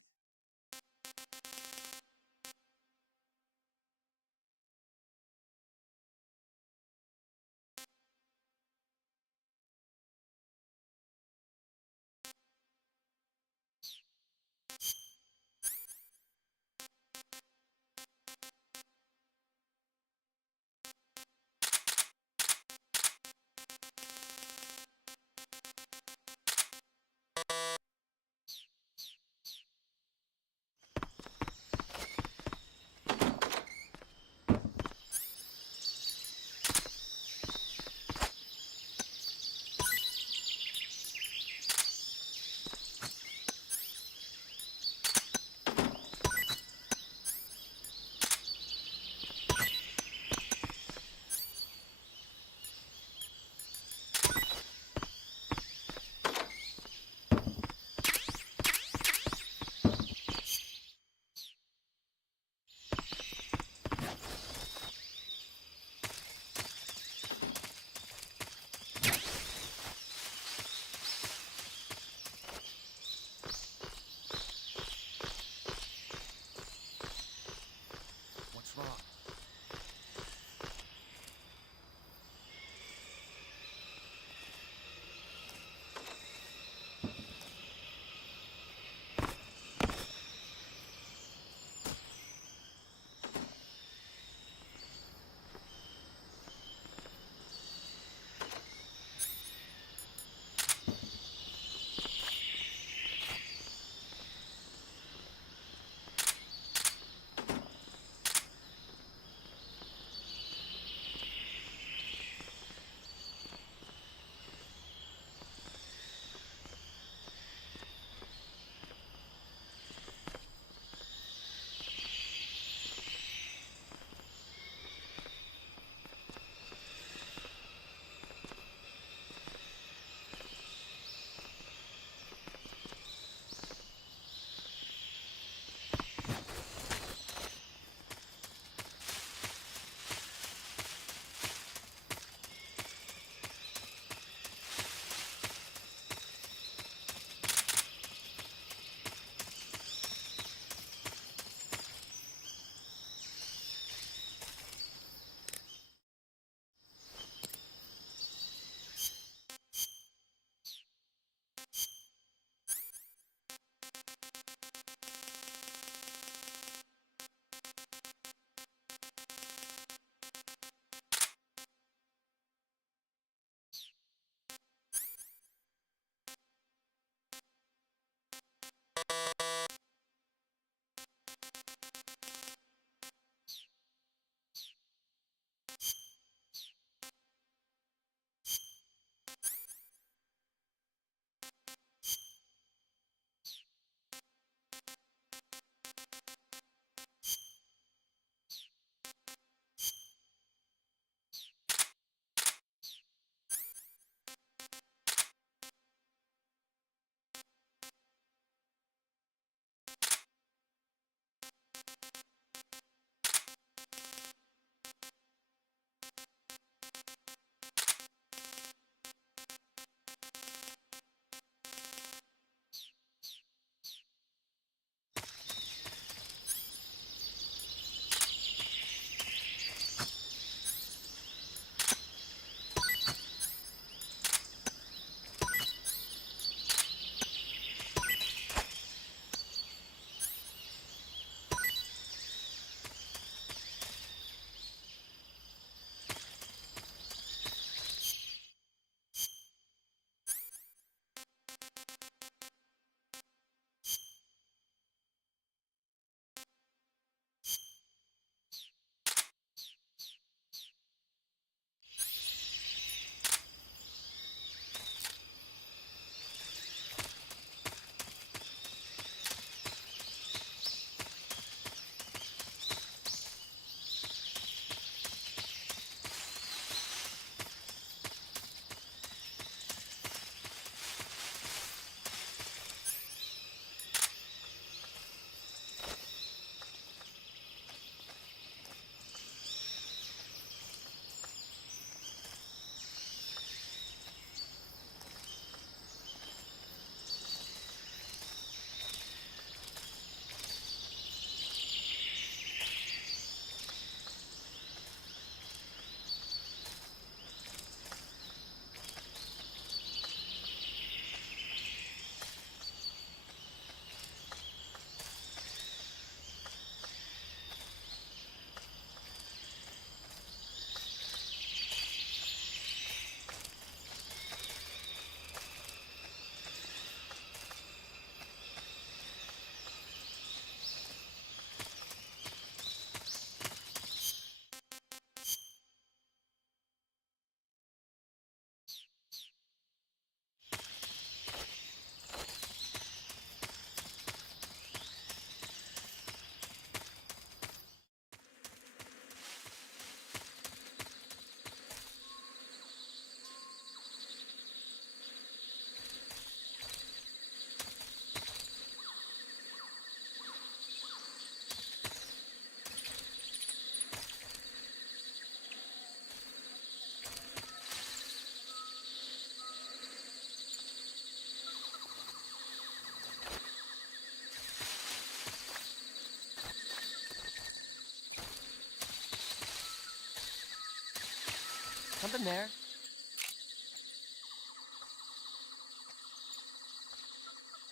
Something there.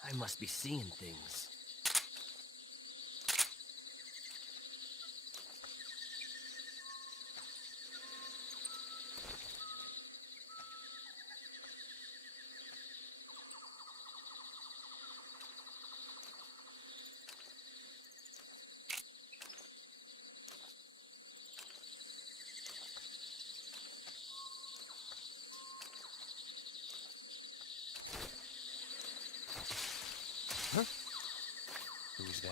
I must be seeing things. Huh? Who's that?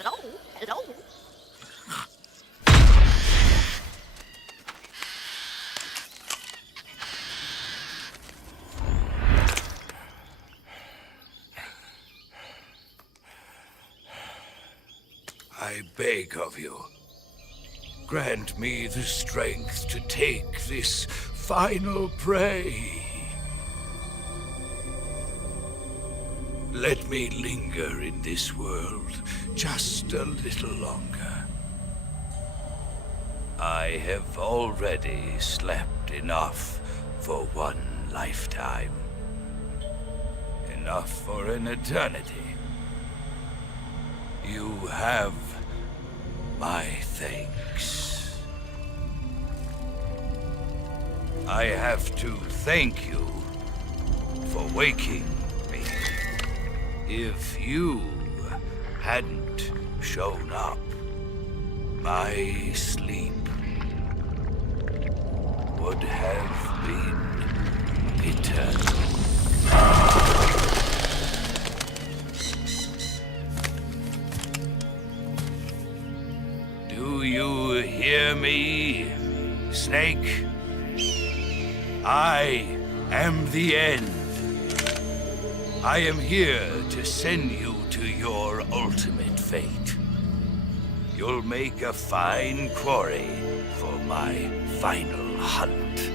Hello? Hello? I beg of you, grant me the strength to take this final prey. Let me linger in this world just a little longer. I have already slept enough for one lifetime. Enough for an eternity. You have my thanks. I have to thank you for waking me. If you hadn't shown up, my sleep would have been eternal. Do you hear me, Snake? I am the end. I am here to send you to your ultimate fate. You'll make a fine quarry for my final hunt.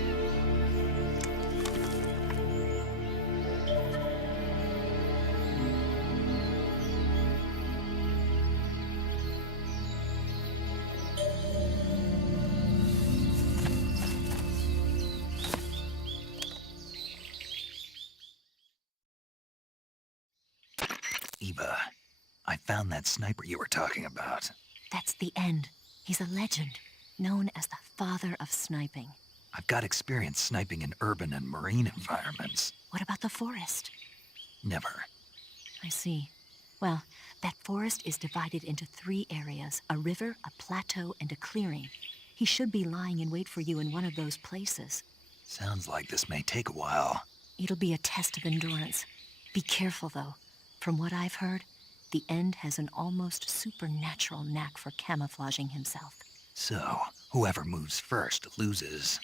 Eva, I found that sniper you were talking about. That's the end. He's a legend, known as the father of sniping. I've got experience sniping in urban and marine environments. What about the forest? Never. I see. Well, that forest is divided into 3 areas, a river, a plateau, and a clearing. He should be lying in wait for you in one of those places. Sounds like this may take a while. It'll be a test of endurance. Be careful, though. From what I've heard, the End has an almost supernatural knack for camouflaging himself. So, whoever moves first loses.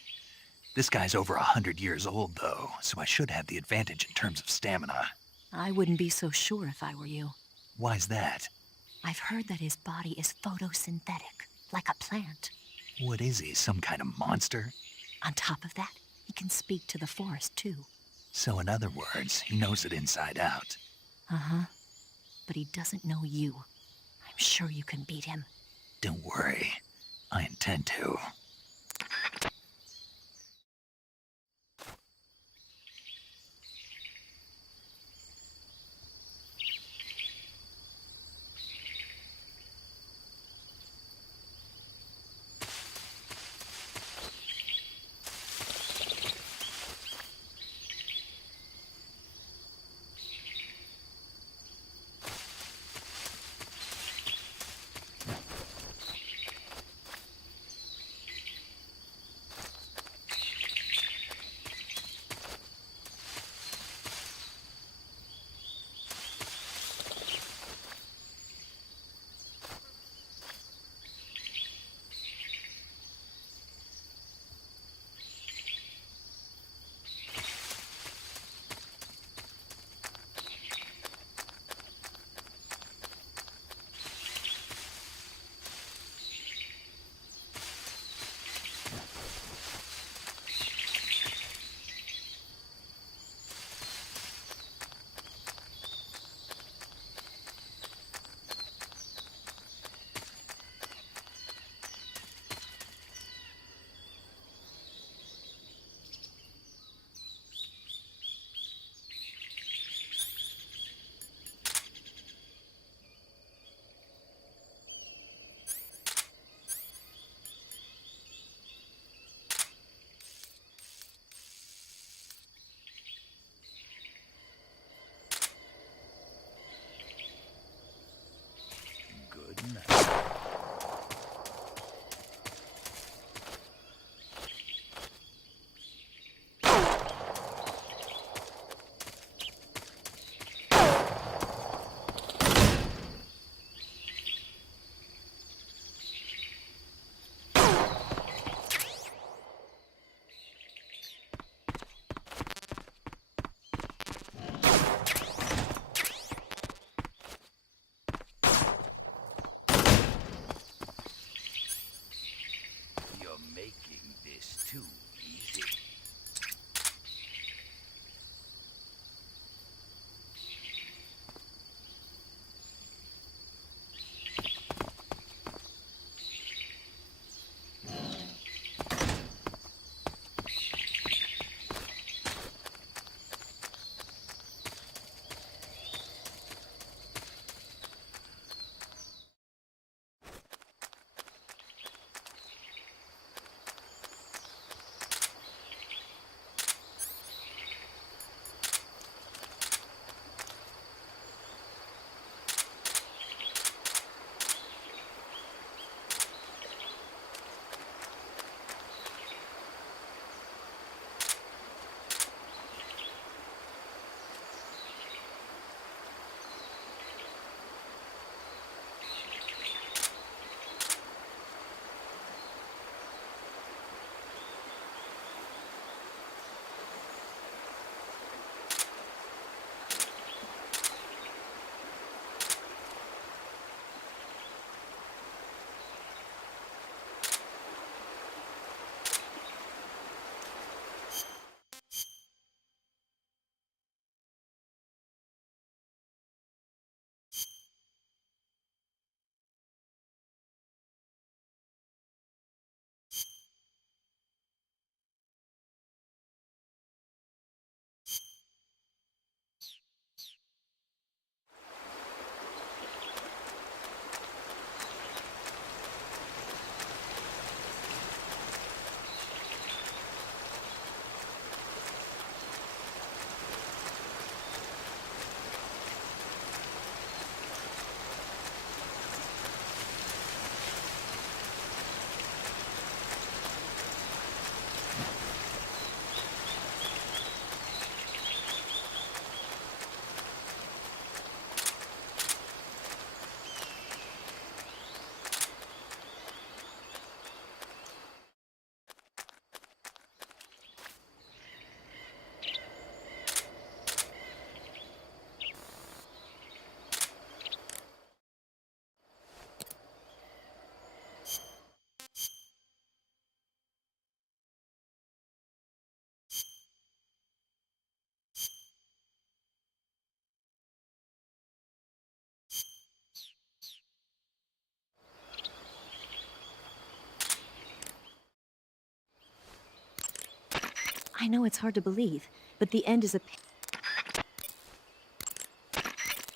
This guy's over 100 years old, though, so I should have the advantage in terms of stamina. I wouldn't be so sure if I were you. Why's that? I've heard that his body is photosynthetic, like a plant. What is he, some kind of monster? On top of that, he can speak to the forest, too. So in other words, he knows it inside out. Uh-huh. But he doesn't know you. I'm sure you can beat him. Don't worry. I intend to. I know it's hard to believe, but the End is a...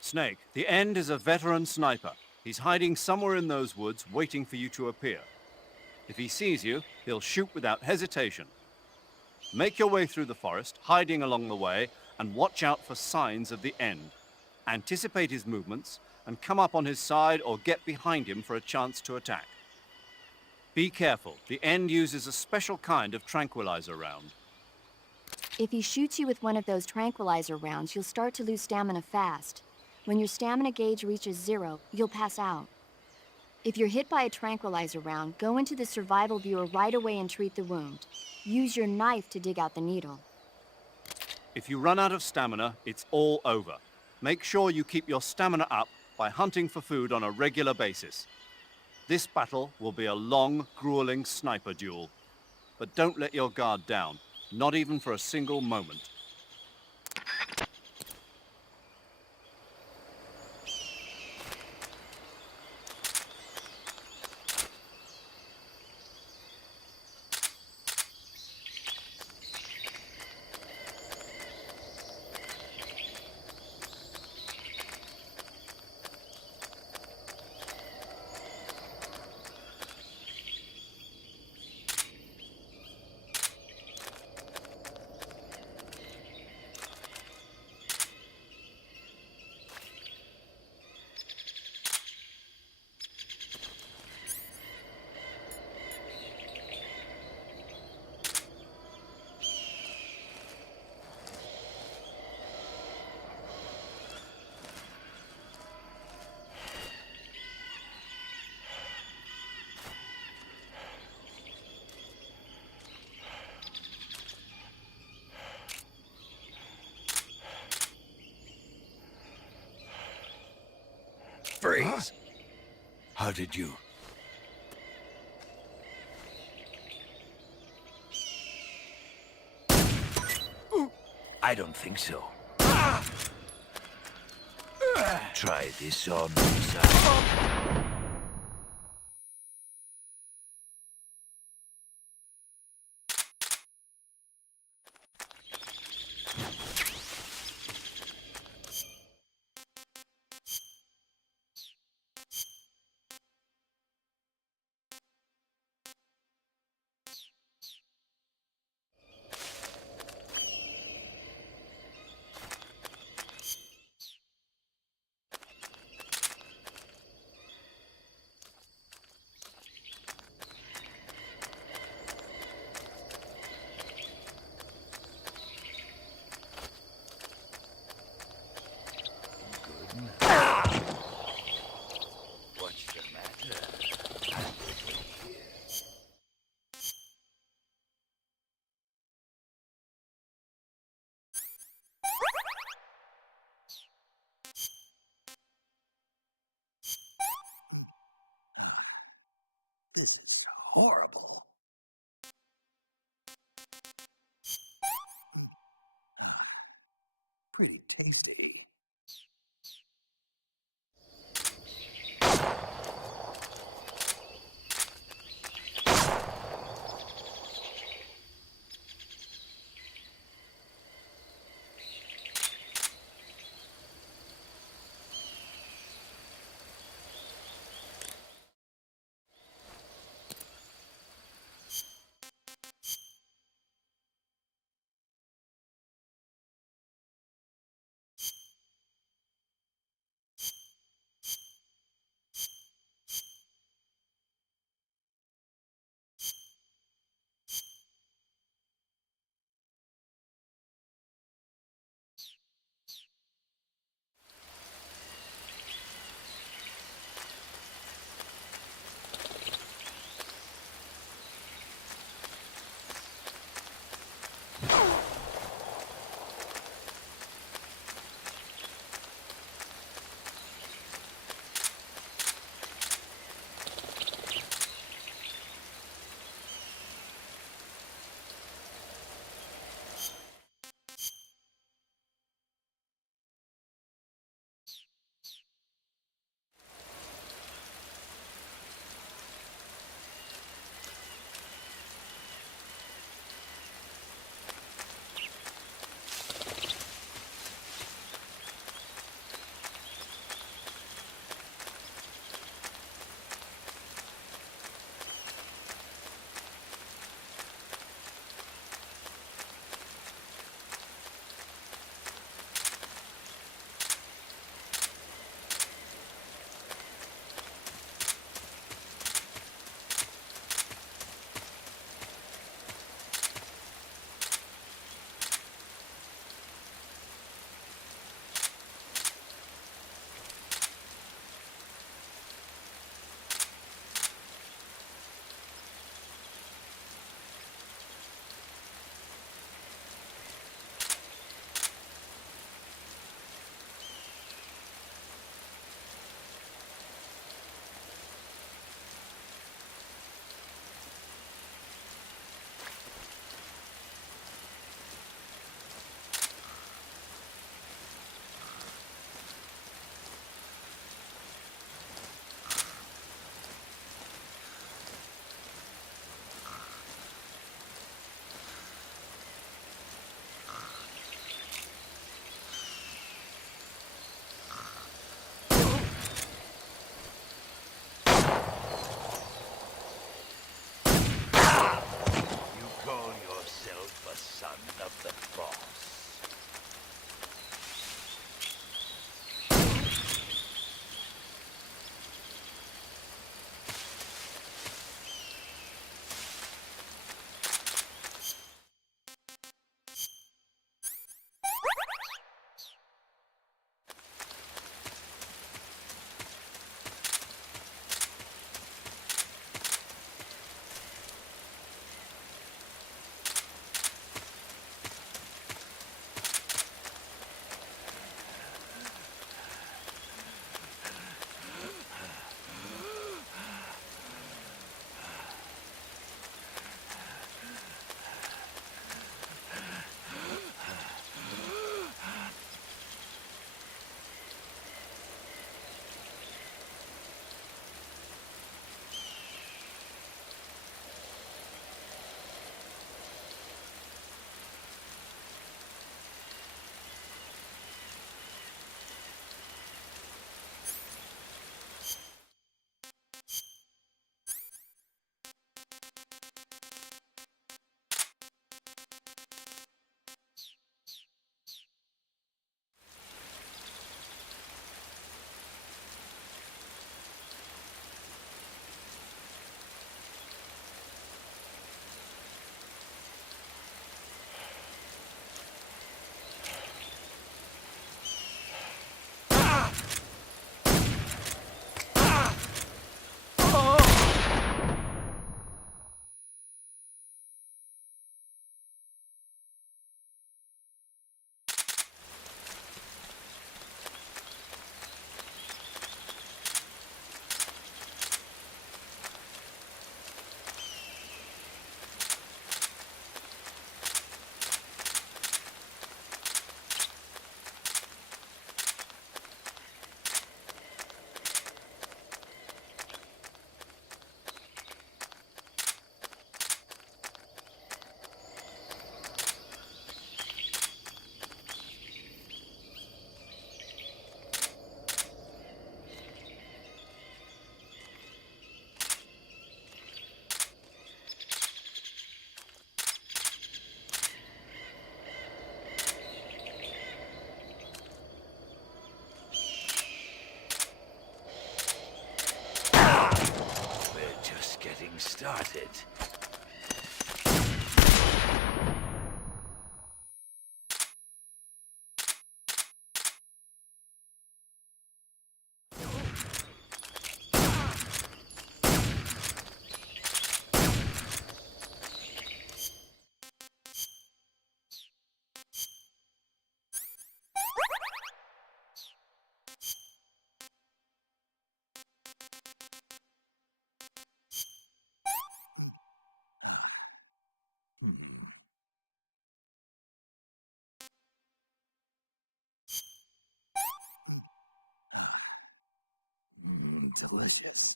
Snake, the End is a veteran sniper. He's hiding somewhere in those woods, waiting for you to appear. If he sees you, he'll shoot without hesitation. Make your way through the forest, hiding along the way, and watch out for signs of the End. Anticipate his movements, and come up on his side or get behind him for a chance to attack. Be careful. The End uses a special kind of tranquilizer round. If he shoots you with one of those tranquilizer rounds, you'll start to lose stamina fast. When your stamina gauge reaches 0, you'll pass out. If you're hit by a tranquilizer round, go into the survival viewer right away and treat the wound. Use your knife to dig out the needle. If you run out of stamina, it's all over. Make sure you keep your stamina up by hunting for food on a regular basis. This battle will be a long, grueling sniper duel. But don't let your guard down, not even for a single moment. Freeze! How did you... I don't think so. Try this on yourself. What's the matter? It's horrible. Pretty tasty. started. Delicious.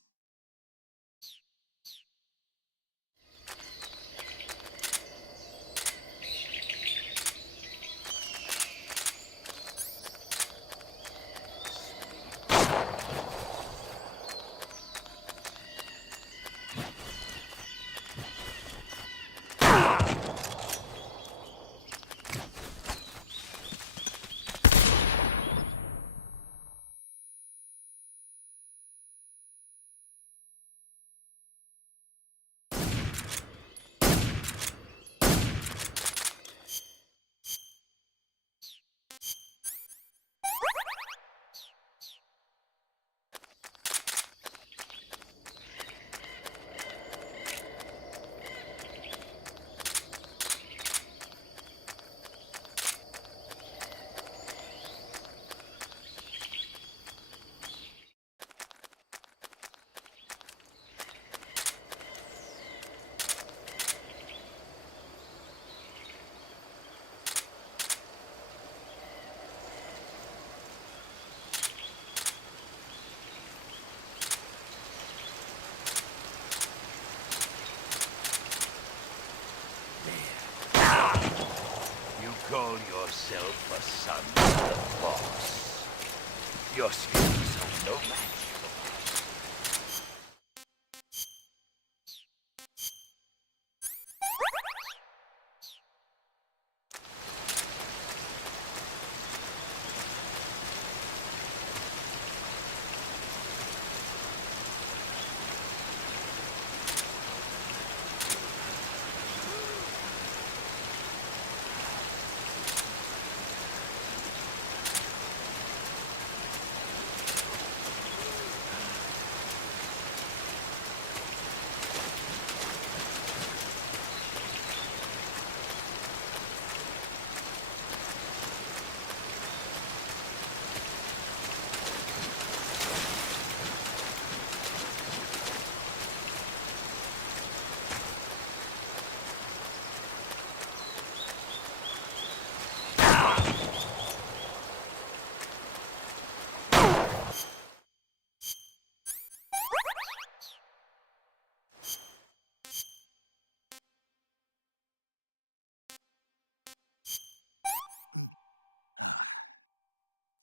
You call yourself a son of the boss. Your skills are no match for mine.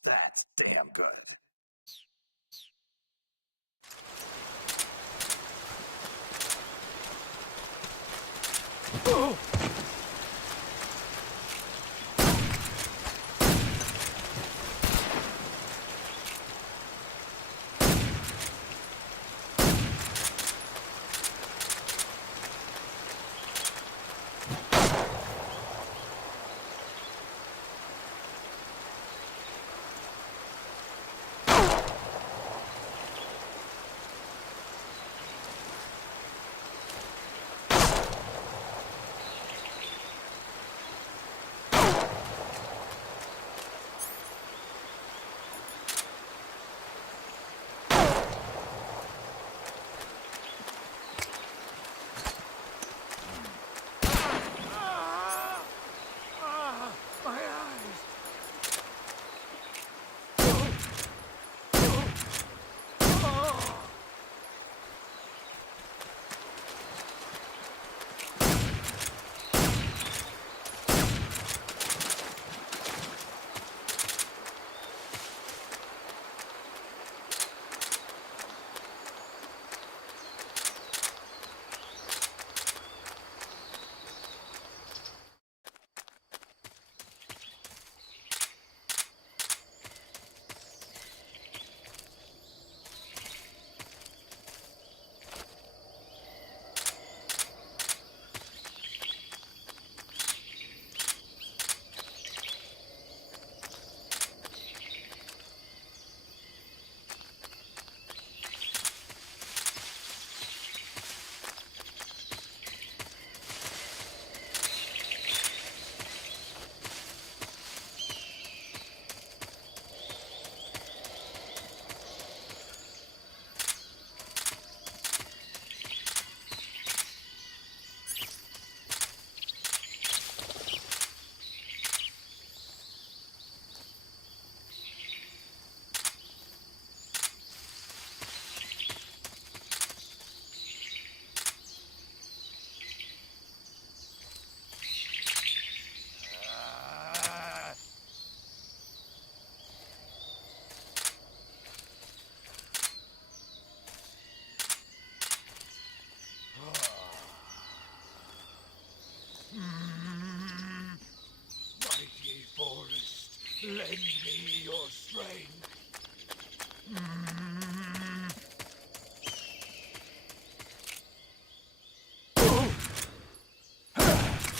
That's damn good.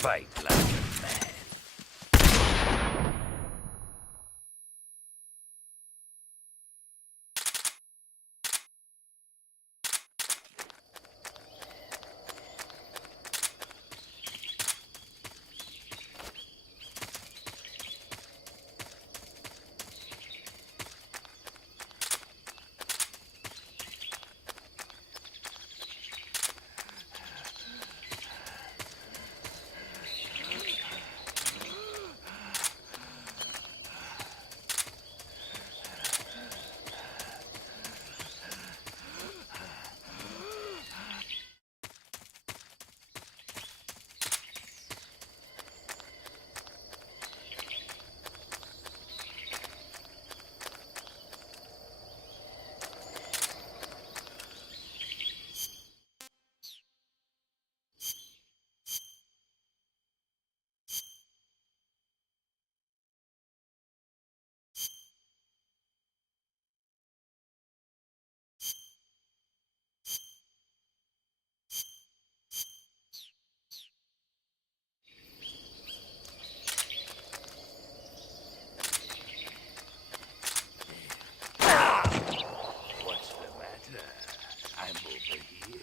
Fight like a man. What's the matter? I'm over here.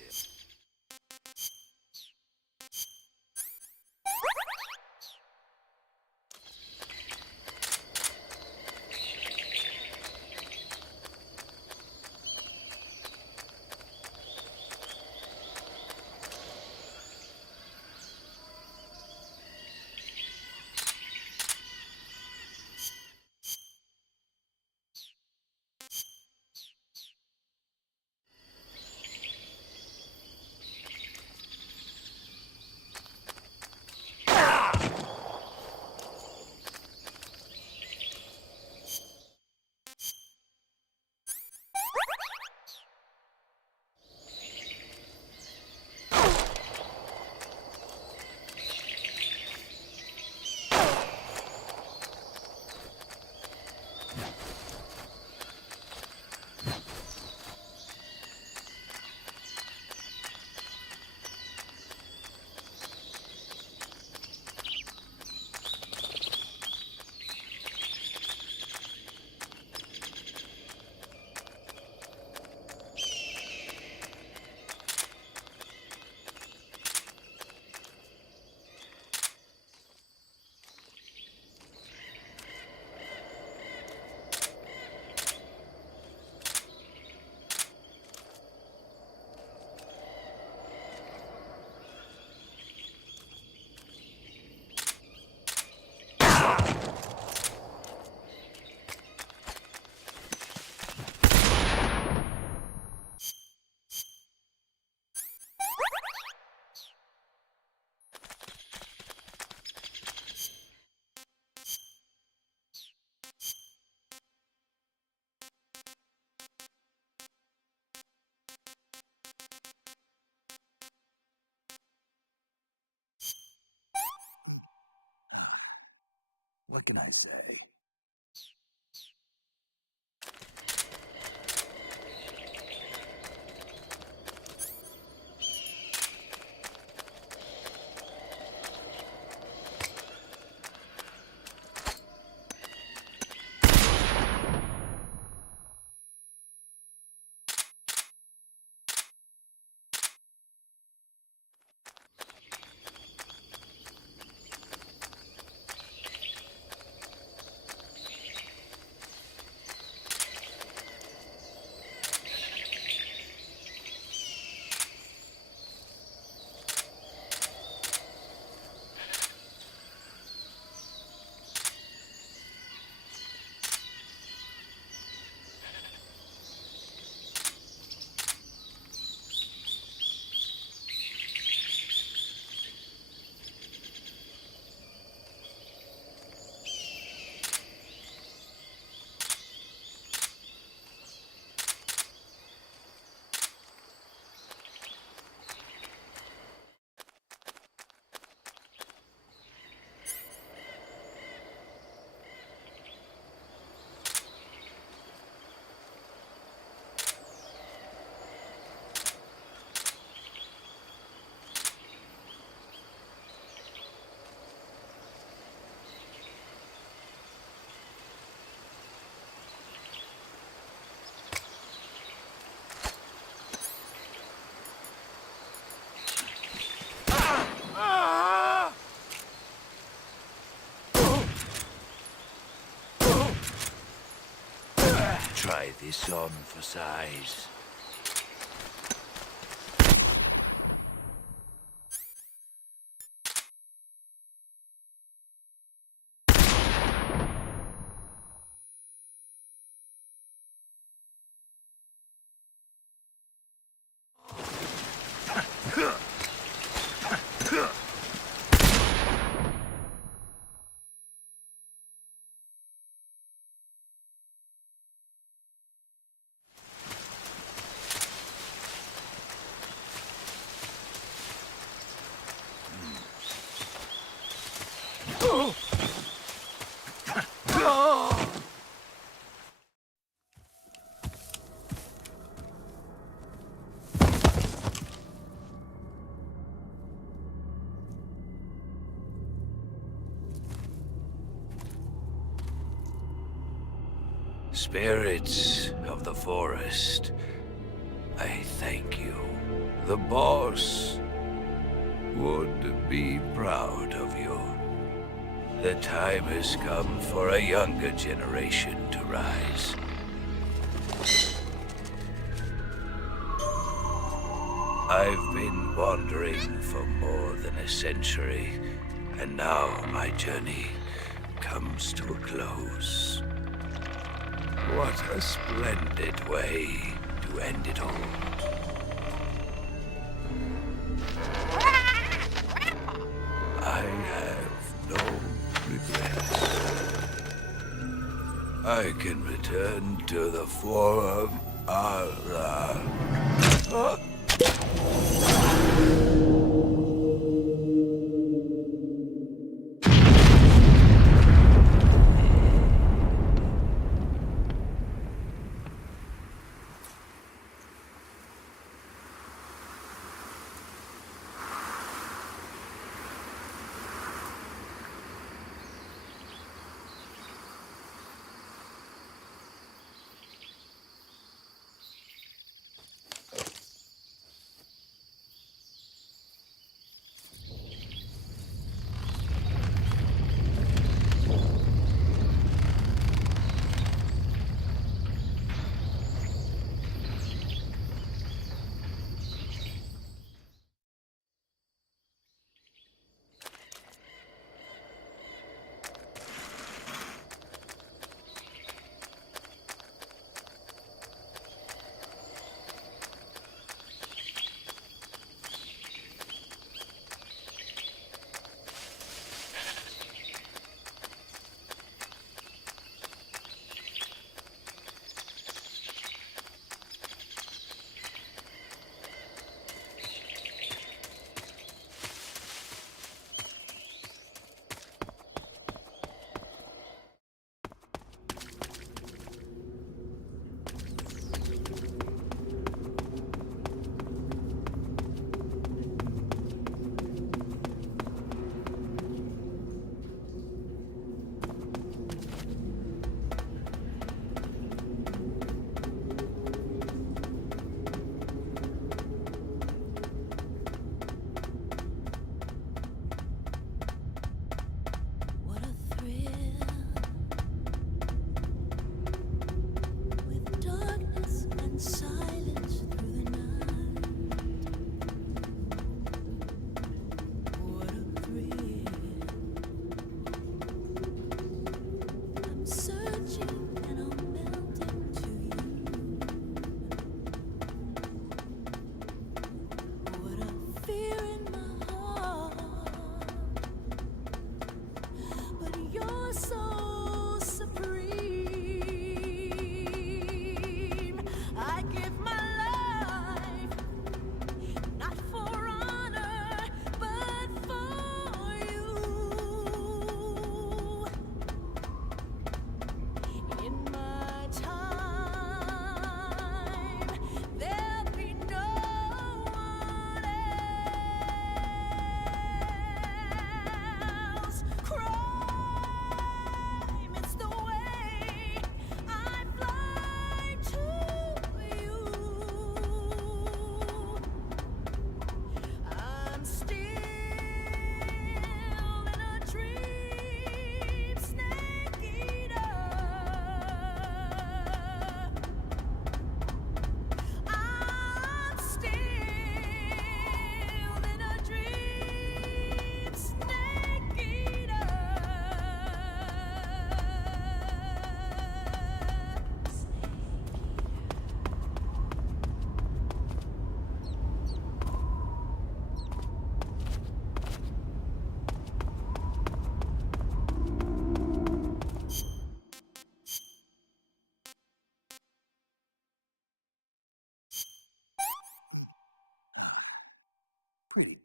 What can I say? try this on for size. Spirits of the forest, I thank you. The boss would be proud of you. The time has come for a younger generation to rise. I've been wandering for more than a century, and now my journey comes to a close. What a splendid way to end it all. I have no regrets. I can return to the Forum Allah.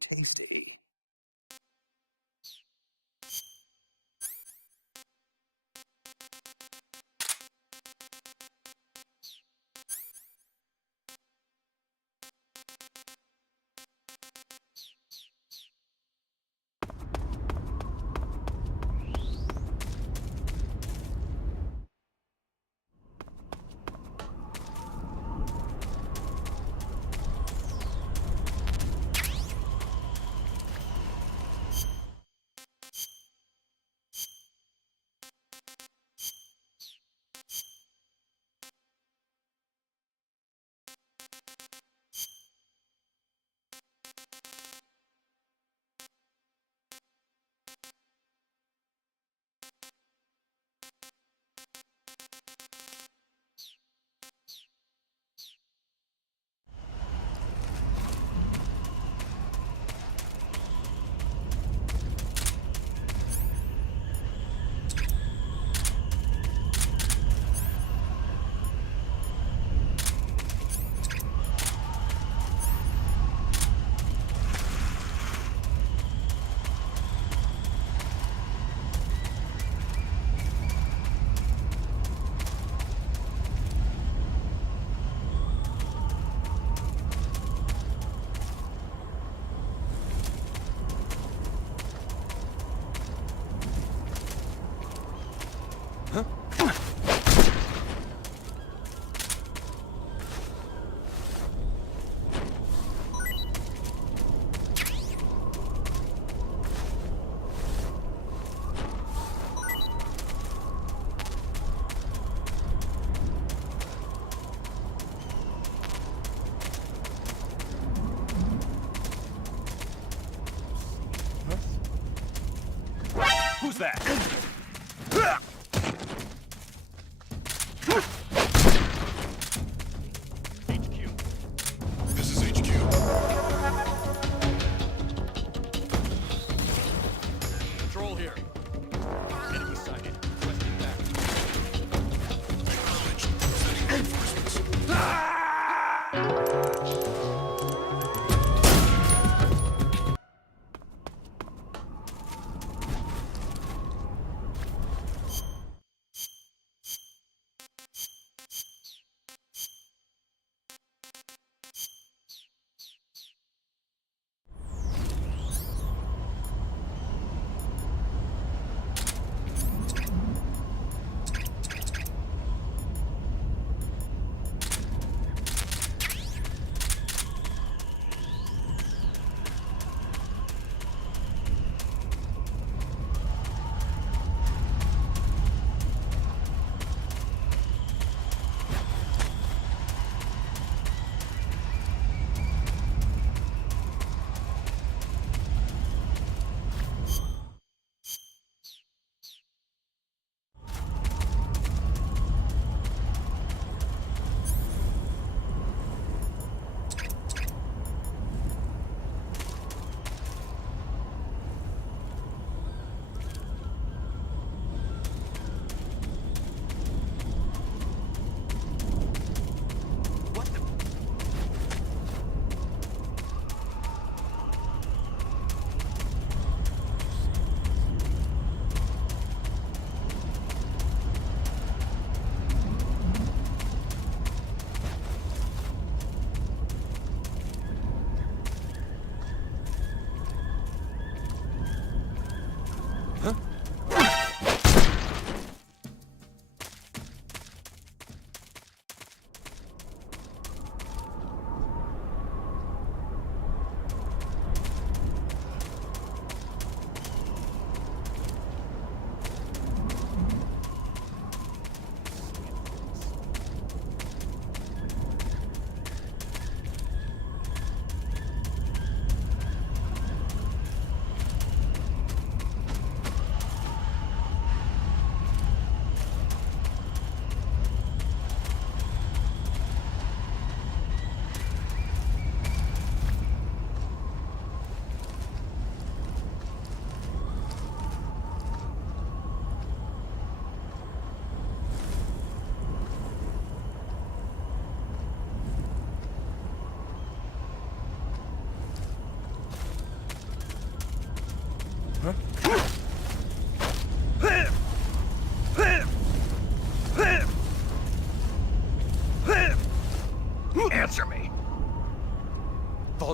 tasty. Who's that? HQ. This is HQ. Control here. Enemy sighted. Requesting back. Acknowledged. Sending reinforcements.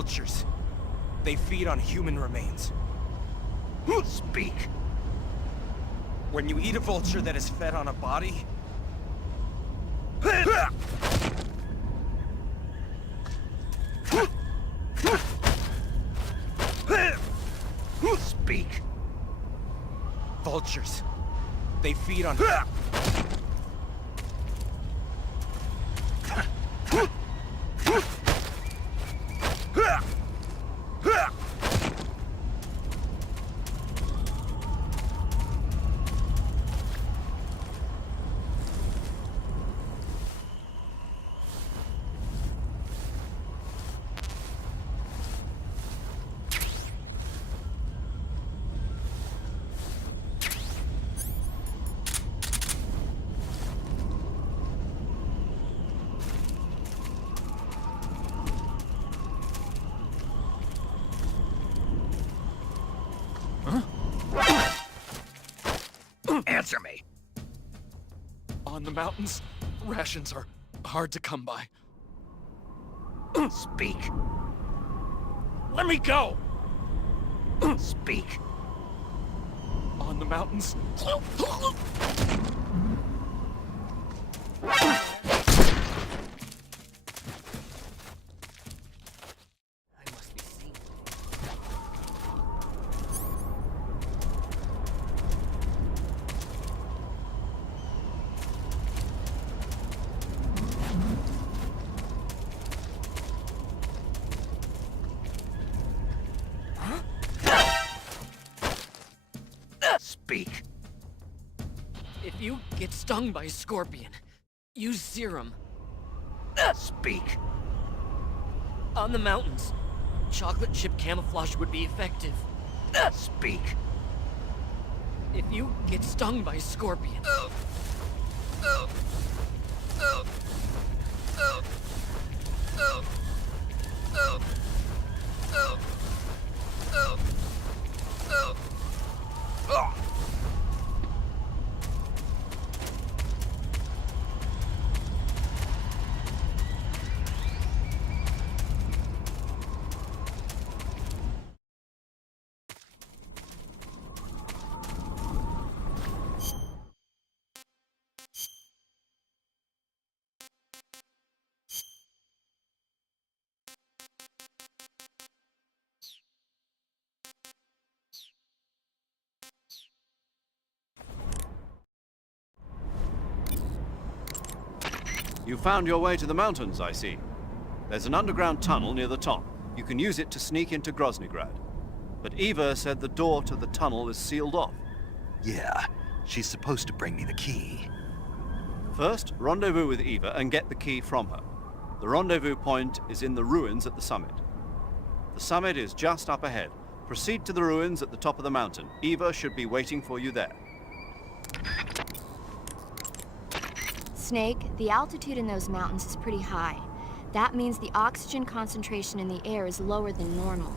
Vultures. They feed on human remains. Speak. When you eat a vulture that is fed on a body... Speak. Vultures. They feed on... Answer me. On the mountains, rations are hard to come by. Speak. Let me go! Speak. On the mountains. I must be seen. Speak. If you get stung by a scorpion, use serum. Speak. On the mountains, chocolate chip camouflage would be effective. Speak. If you get stung by a scorpion. You found your way to the mountains, I see. There's an underground tunnel near the top. You can use it to sneak into Groznygrad. But Eva said the door to the tunnel is sealed off. Yeah, she's supposed to bring me the key. First, rendezvous with Eva and get the key from her. The rendezvous point is in the ruins at the summit. The summit is just up ahead. Proceed to the ruins at the top of the mountain. Eva should be waiting for you there. Snake, the altitude in those mountains is pretty high. That means the oxygen concentration in the air is lower than normal.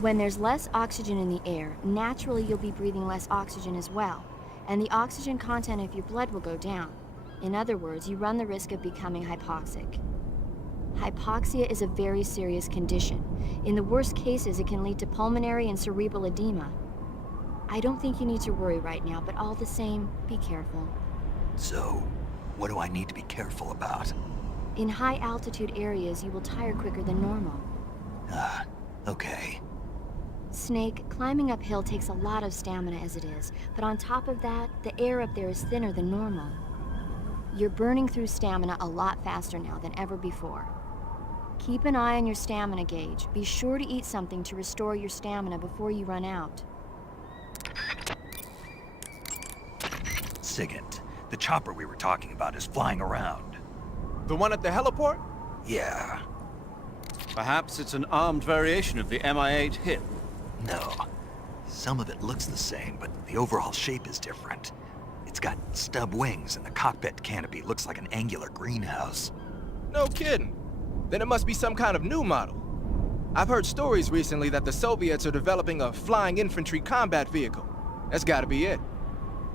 When there's less oxygen in the air, naturally you'll be breathing less oxygen as well, and the oxygen content of your blood will go down. In other words, you run the risk of becoming hypoxic. Hypoxia is a very serious condition. In the worst cases, it can lead to pulmonary and cerebral edema. I don't think you need to worry right now, but all the same, be careful. So, what do I need to be careful about? In high altitude areas, you will tire quicker than normal. Okay. Snake, climbing uphill takes a lot of stamina as it is, but on top of that, the air up there is thinner than normal. You're burning through stamina a lot faster now than ever before. Keep an eye on your stamina gauge. Be sure to eat something to restore your stamina before you run out. Sigint, the chopper we were talking about is flying around. The one at the heliport? Yeah. Perhaps it's an armed variation of the Mi-8 HIP. No. Some of it looks the same, but the overall shape is different. It's got stub wings, and the cockpit canopy looks like an angular greenhouse. No kidding. Then it must be some kind of new model. I've heard stories recently that the Soviets are developing a flying infantry combat vehicle. That's gotta be it.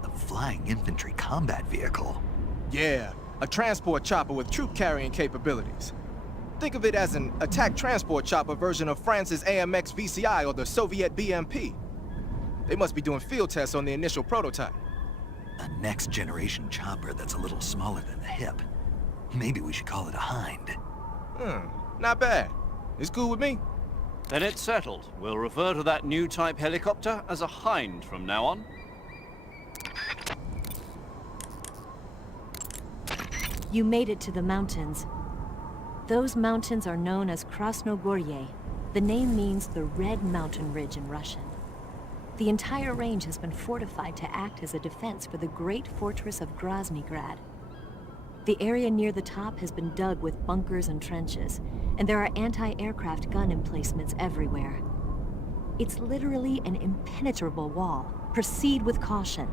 A flying infantry combat vehicle? Yeah, a transport chopper with troop carrying capabilities. Think of it as an attack transport chopper version of France's AMX VCI or the Soviet BMP. They must be doing field tests on the initial prototype. A next-generation chopper that's a little smaller than the hip. Maybe we should call it a Hind. Not bad. It's cool with me. Then it's settled. We'll refer to that new type helicopter as a Hind from now on. You made it to the mountains. Those mountains are known as Krasnogorye. The name means the Red Mountain Ridge in Russian. The entire range has been fortified to act as a defense for the great fortress of Groznygrad. The area near the top has been dug with bunkers and trenches, and there are anti-aircraft gun emplacements everywhere. It's literally an impenetrable wall. Proceed with caution.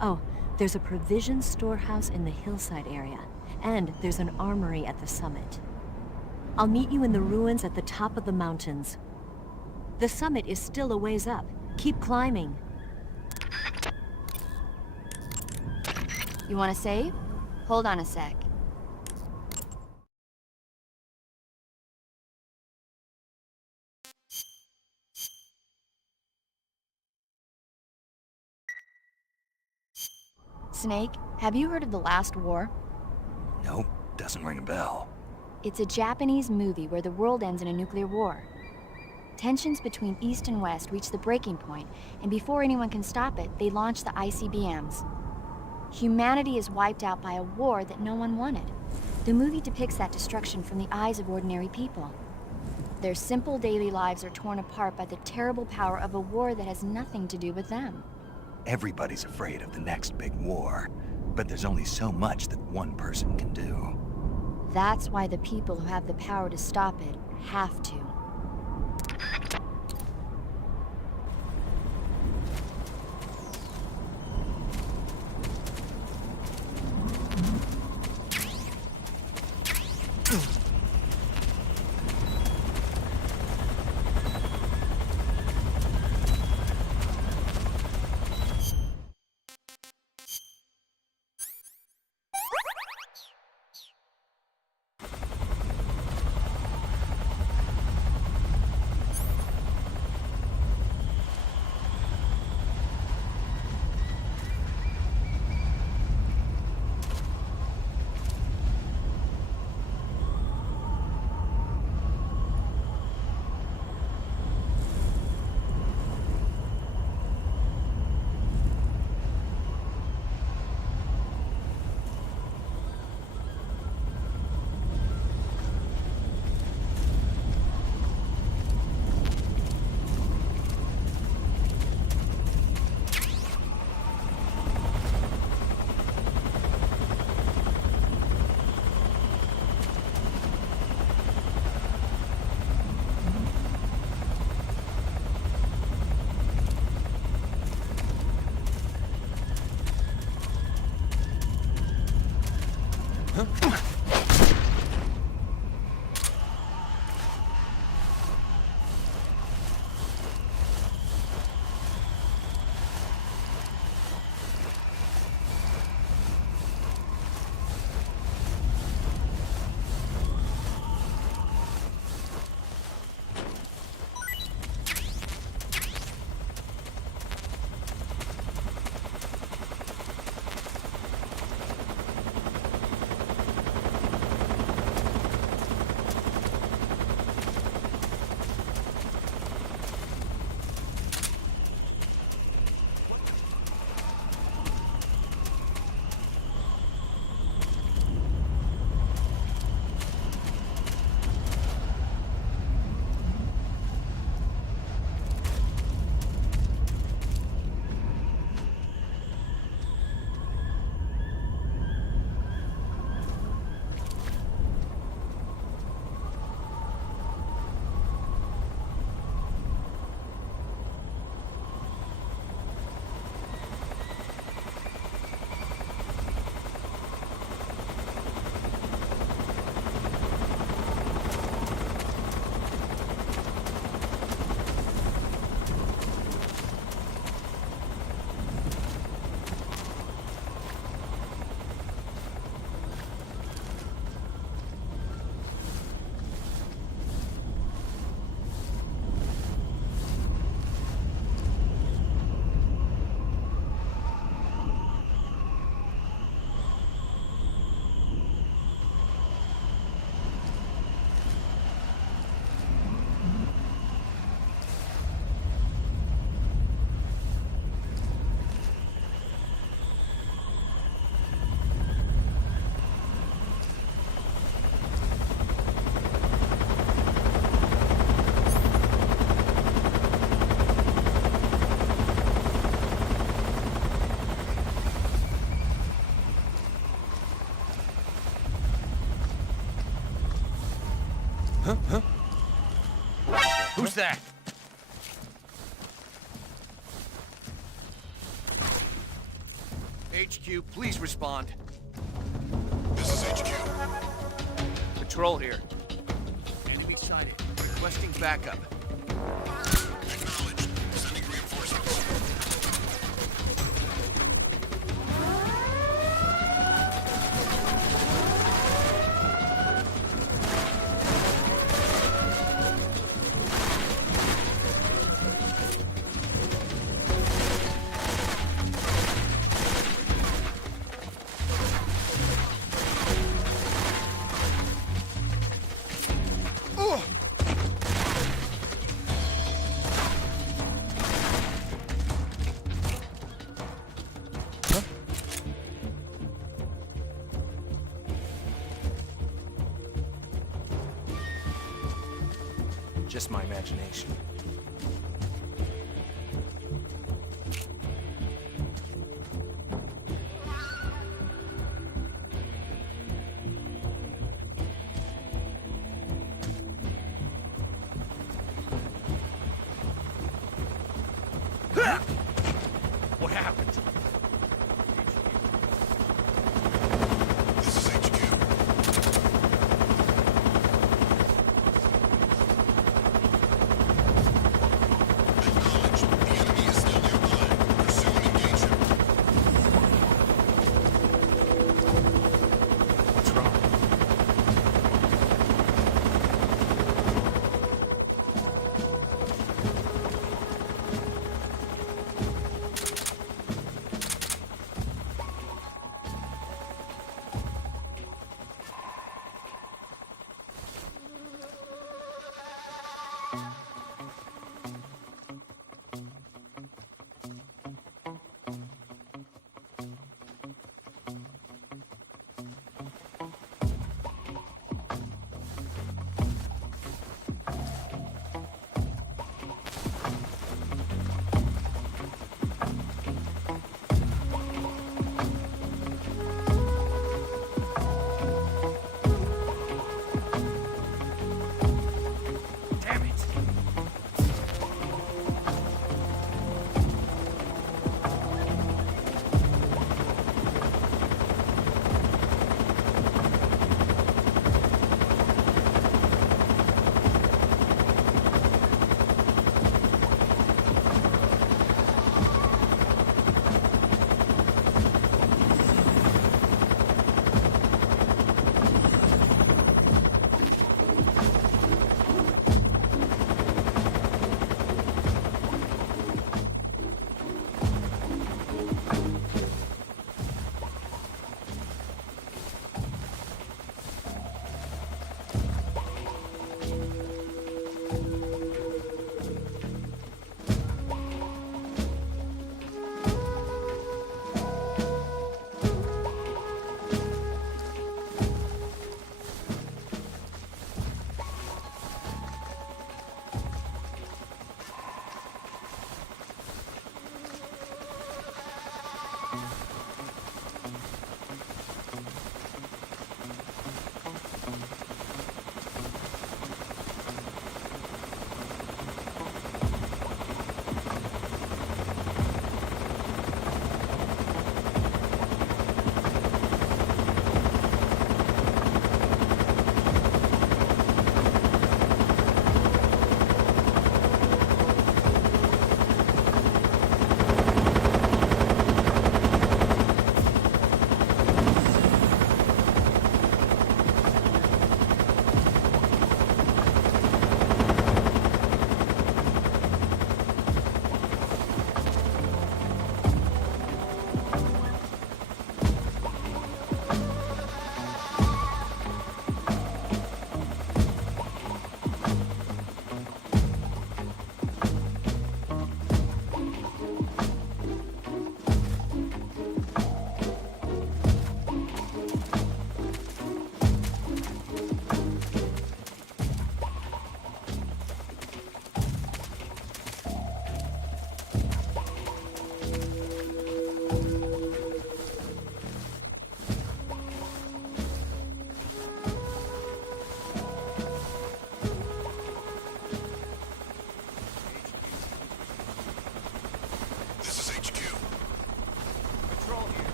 Oh, there's a provision storehouse in the hillside area, and there's an armory at the summit. I'll meet you in the ruins at the top of the mountains. The summit is still a ways up. Keep climbing. You want to save? Hold on a sec. Snake, have you heard of The Last War? Nope, doesn't ring a bell. It's a Japanese movie where the world ends in a nuclear war. Tensions between East and West reach the breaking point, and before anyone can stop it, they launch the ICBMs. Humanity is wiped out by a war that no one wanted. The movie depicts that destruction from the eyes of ordinary people. Their simple daily lives are torn apart by the terrible power of a war that has nothing to do with them. Everybody's afraid of the next big war, but there's only so much that one person can do. That's why the people who have the power to stop it have to. Who's that? HQ, please respond. This is HQ. Patrol here. Enemy sighted. Requesting backup. Acknowledged. Sending reinforcements. Just my imagination. What happened? This is HQ. Acknowledged. The enemy is still nearby. Pursue and engage him. What's wrong? Damn it!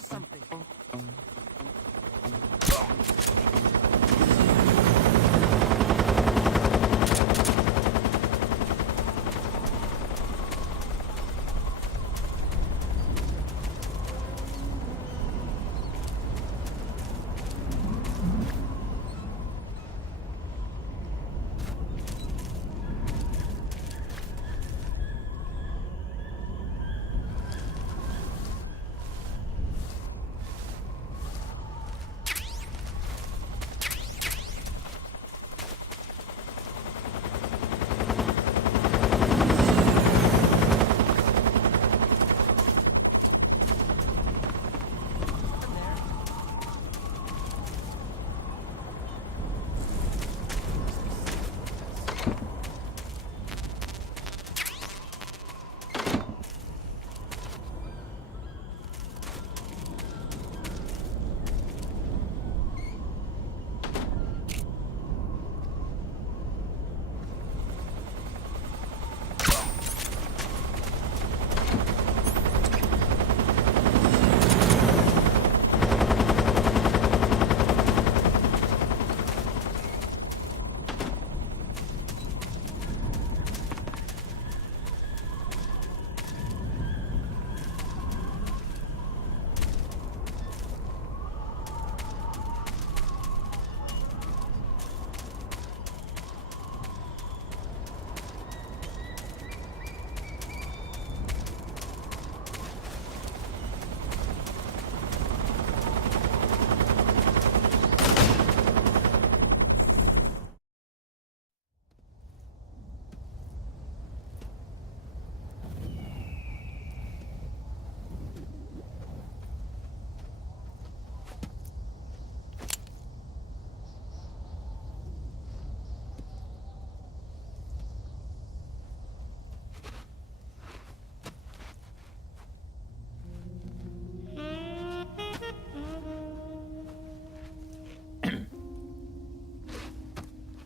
saw something.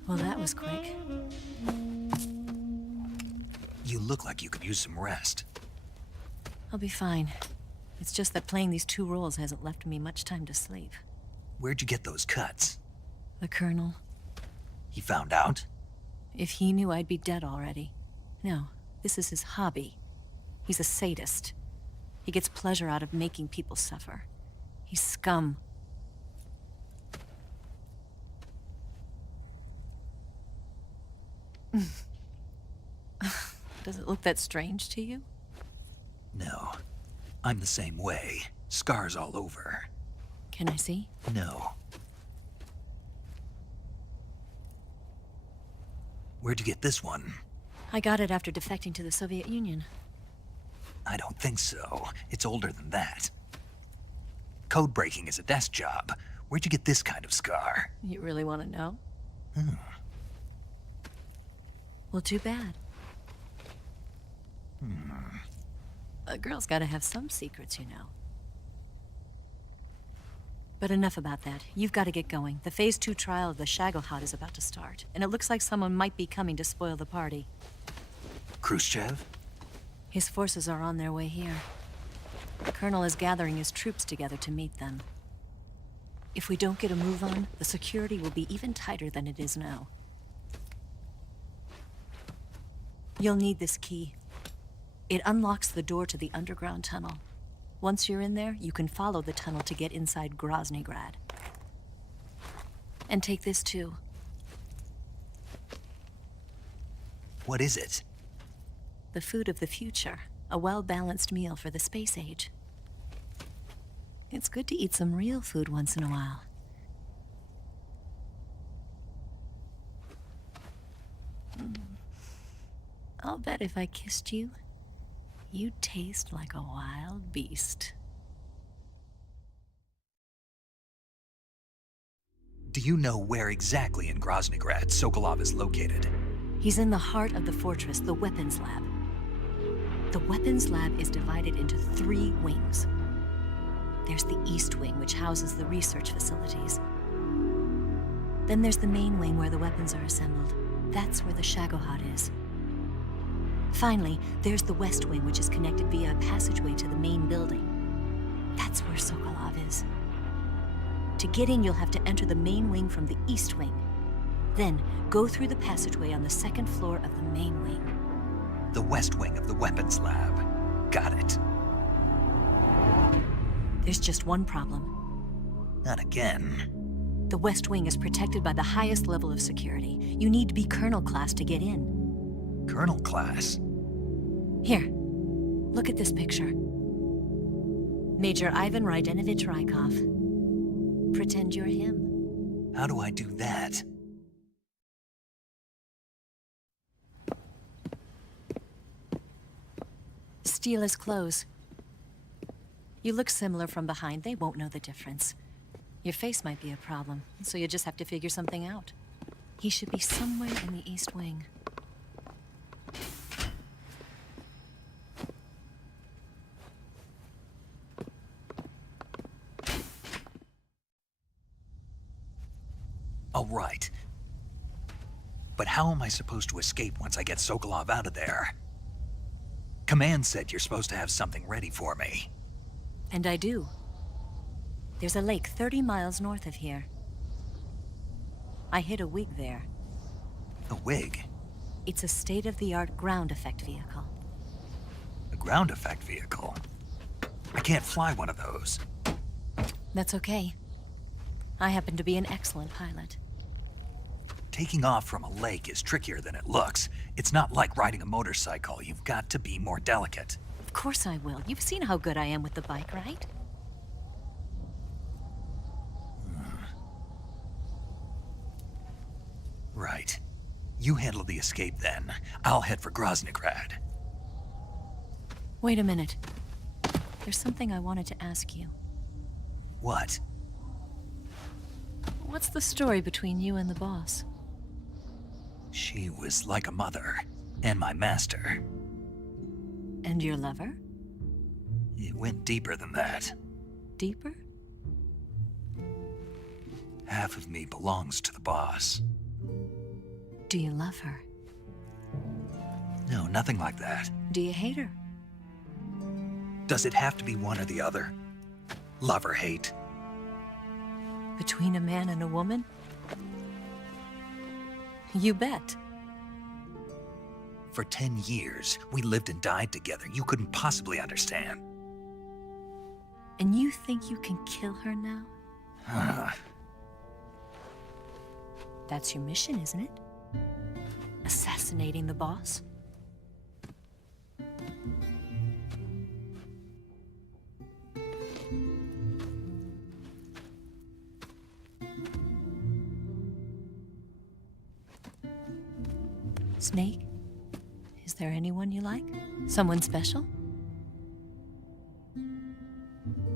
Well, that was quick. You look like you could use some rest. I'll be fine. It's just that playing these two roles hasn't left me much time to sleep. Where'd you get those cuts? The Colonel. He found out? If he knew, I'd be dead already. No, this is his hobby. He's a sadist. He gets pleasure out of making people suffer. He's scum. Does it look that strange to you? No. I'm the same way. Scars all over. Can I see? No. Where'd you get this one? I got it after defecting to the Soviet Union. I don't think so. It's older than that. Code breaking is a desk job. Where'd you get this kind of scar? You really want to know? Hmm. Well, too bad. A girl's gotta have some secrets, you know. But enough about that. You've got to get going. The Phase 2 trial of the Shagohod is about to start, and it looks like someone might be coming to spoil the party. Khrushchev? His forces are on their way here. The Colonel is gathering his troops together to meet them. If we don't get a move on, the security will be even tighter than it is now. You'll need this key. It unlocks the door to the underground tunnel. Once you're in there, you can follow the tunnel to get inside Groznygrad. And take this too. What is it? The food of the future. A well-balanced meal for the space age. It's good to eat some real food once in a while. I'll bet if I kissed you, you'd taste like a wild beast. Do you know where exactly in Groznygrad Sokolov is located? He's in the heart of the fortress, the weapons lab. The weapons lab is divided into 3 wings. There's the East Wing, which houses the research facilities. Then there's the main wing where the weapons are assembled. That's where the Shagohod is. Finally, there's the West Wing, which is connected via a passageway to the main building. That's where Sokolov is. To get in, you'll have to enter the main wing from the east wing. Then, go through the passageway on the second floor of the main wing. The west wing of the weapons lab. Got it. There's just one problem. Not again. The west wing is protected by the highest level of security. You need to be Colonel class to get in. Colonel class? Here, look at this picture. Major Ivan Rydenovich Rykov. Pretend you're him. How do I do that? Steal his clothes. You look similar from behind. They won't know the difference. Your face might be a problem, so you just have to figure something out. He should be somewhere in the East Wing. All right. But how am I supposed to escape once I get Sokolov out of there? Command said you're supposed to have something ready for me. And I do. There's a lake 30 miles north of here. I hid a wig there. A wig? It's a state-of-the-art ground effect vehicle. A ground effect vehicle? I can't fly one of those. That's okay. I happen to be an excellent pilot. Taking off from a lake is trickier than it looks. It's not like riding a motorcycle. You've got to be more delicate. Of course I will. You've seen how good I am with the bike, right? Right. You handle the escape then. I'll head for Groznygrad. Wait a minute. There's something I wanted to ask you. What? What's the story between you and the boss? She was like a mother, and my master. And your lover? It went deeper than that. Deeper? Half of me belongs to the boss. Do you love her? No, nothing like that. Do you hate her? Does it have to be one or the other? Love or hate? Between a man and a woman? You bet. For 10 years, we lived and died together. You couldn't possibly understand. And you think you can kill her now? That's your mission, isn't it? Assassinating the boss? Snake? Is there anyone you like? Someone special?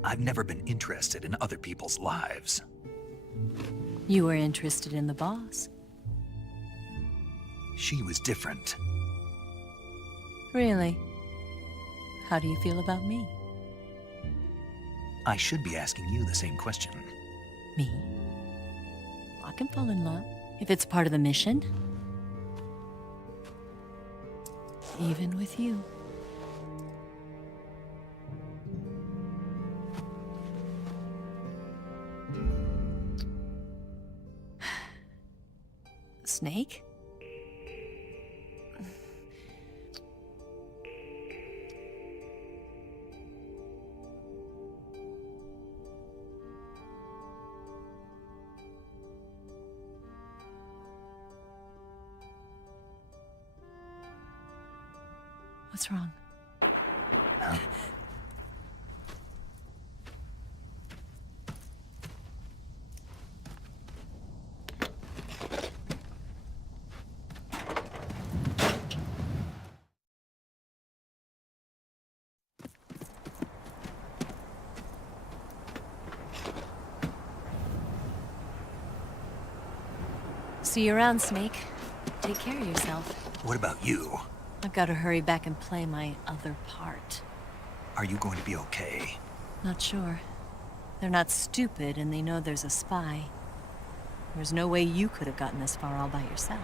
I've never been interested in other people's lives. You were interested in the boss. She was different. Really? How do you feel about me? I should be asking you the same question. Me? I can fall in love if it's part of the mission. Even with you. Snake? What's wrong? See you around, Snake. Take care of yourself. What about you? I've got to hurry back and play my other part. Are you going to be okay? Not sure. They're not stupid, and they know there's a spy. There's no way you could have gotten this far all by yourself.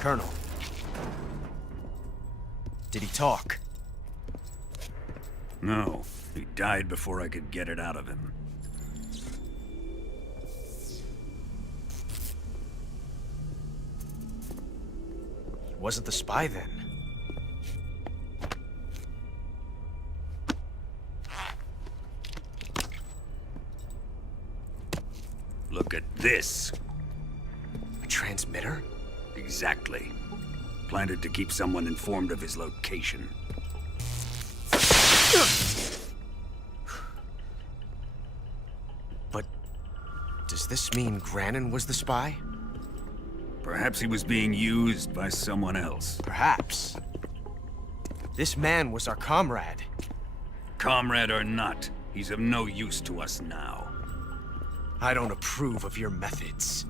Colonel. Did he talk? No, he died before I could get it out of him. He wasn't the spy then. Look at this. A transmitter? Exactly. Planted to keep someone informed of his location. But does this mean Granin was the spy? Perhaps he was being used by someone else. Perhaps. This man was our comrade. Comrade or not, he's of no use to us now. I don't approve of your methods.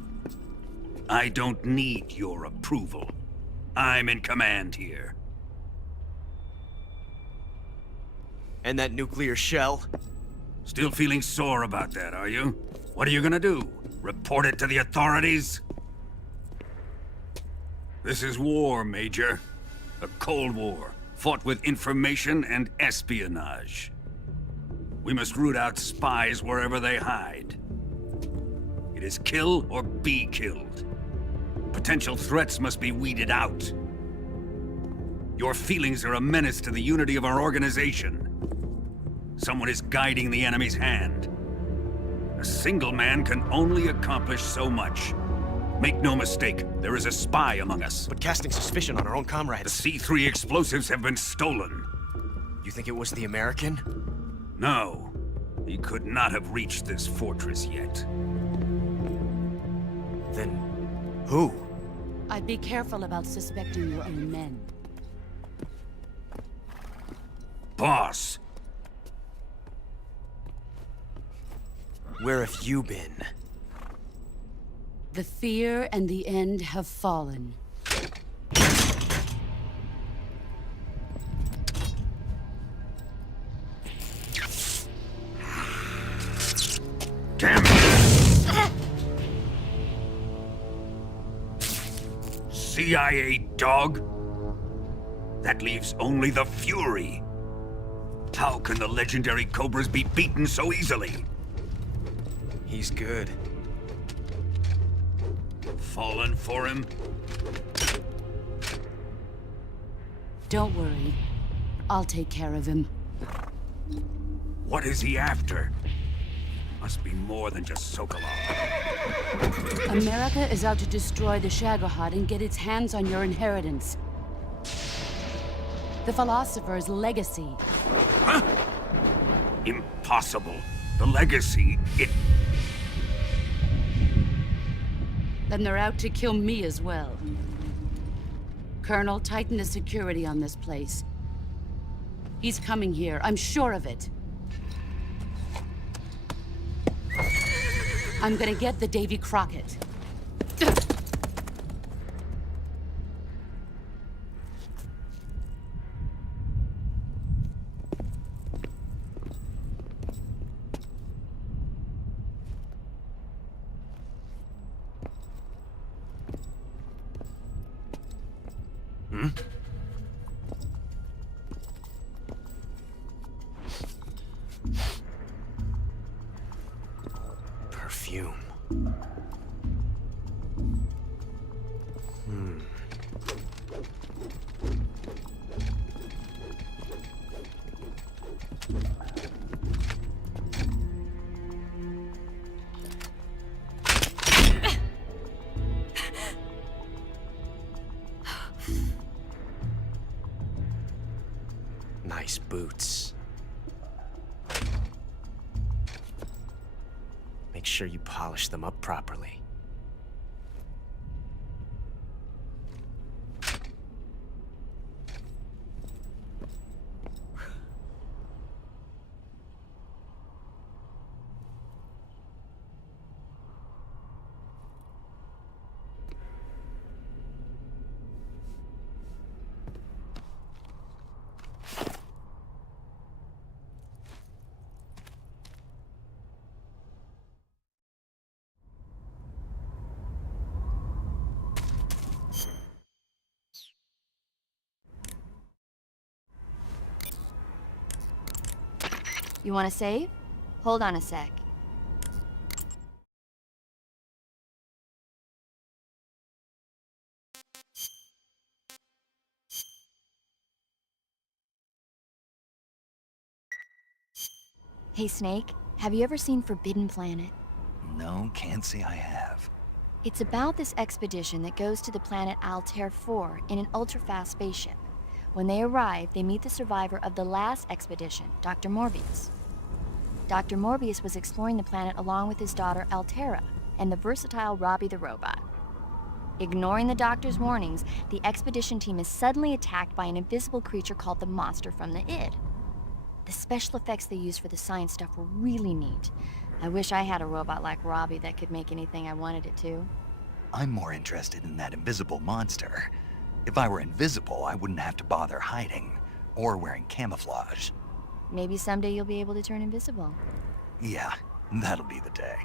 I don't need your approval. I'm in command here. And that nuclear shell? Still feeling sore about that, are you? What are you gonna do? Report it to the authorities? This is war, Major. A Cold War, fought with information and espionage. We must root out spies wherever they hide. It is kill or be killed. Potential threats must be weeded out. Your feelings are a menace to the unity of our organization. Someone is guiding the enemy's hand. A single man can only accomplish so much. Make no mistake, there is a spy among us. But casting suspicion on our own The comrades. C3 explosives have been stolen. You think it was the American? No, he could not have reached this fortress yet. Then who? I'd be careful about suspecting your own men. Boss! Where have you been? The fear and the end have fallen. Damn it! CIA dog? That leaves only the Fury. How can the legendary Cobras be beaten so easily? He's good. Fallen for him? Don't worry. I'll take care of him. What is he after? Must be more than just Sokolov. America is out to destroy the Shagohod and get its hands on your inheritance. The Philosopher's legacy. Huh? Impossible. The legacy, it... Then they're out to kill me as well. Colonel, tighten the security on this place. He's coming here, I'm sure of it. I'm gonna get the Davy Crockett. Perfume. Nice boots. Make sure you polish them up properly. You want to save? Hold on a sec. Hey Snake, have you ever seen Forbidden Planet? No, can't say I have. It's about this expedition that goes to the planet Altair 4 in an ultra-fast spaceship. When they arrive, they meet the survivor of the last expedition, Dr. Morbius. Dr. Morbius was exploring the planet along with his daughter Altera and the versatile Robbie the robot. Ignoring the doctor's warnings, the expedition team is suddenly attacked by an invisible creature called the Monster from the Id. The special effects they used for the science stuff were really neat. I wish I had a robot like Robbie that could make anything I wanted it to. I'm more interested in that invisible monster. If I were invisible, I wouldn't have to bother hiding or wearing camouflage. Maybe someday you'll be able to turn invisible. Yeah, that'll be the day.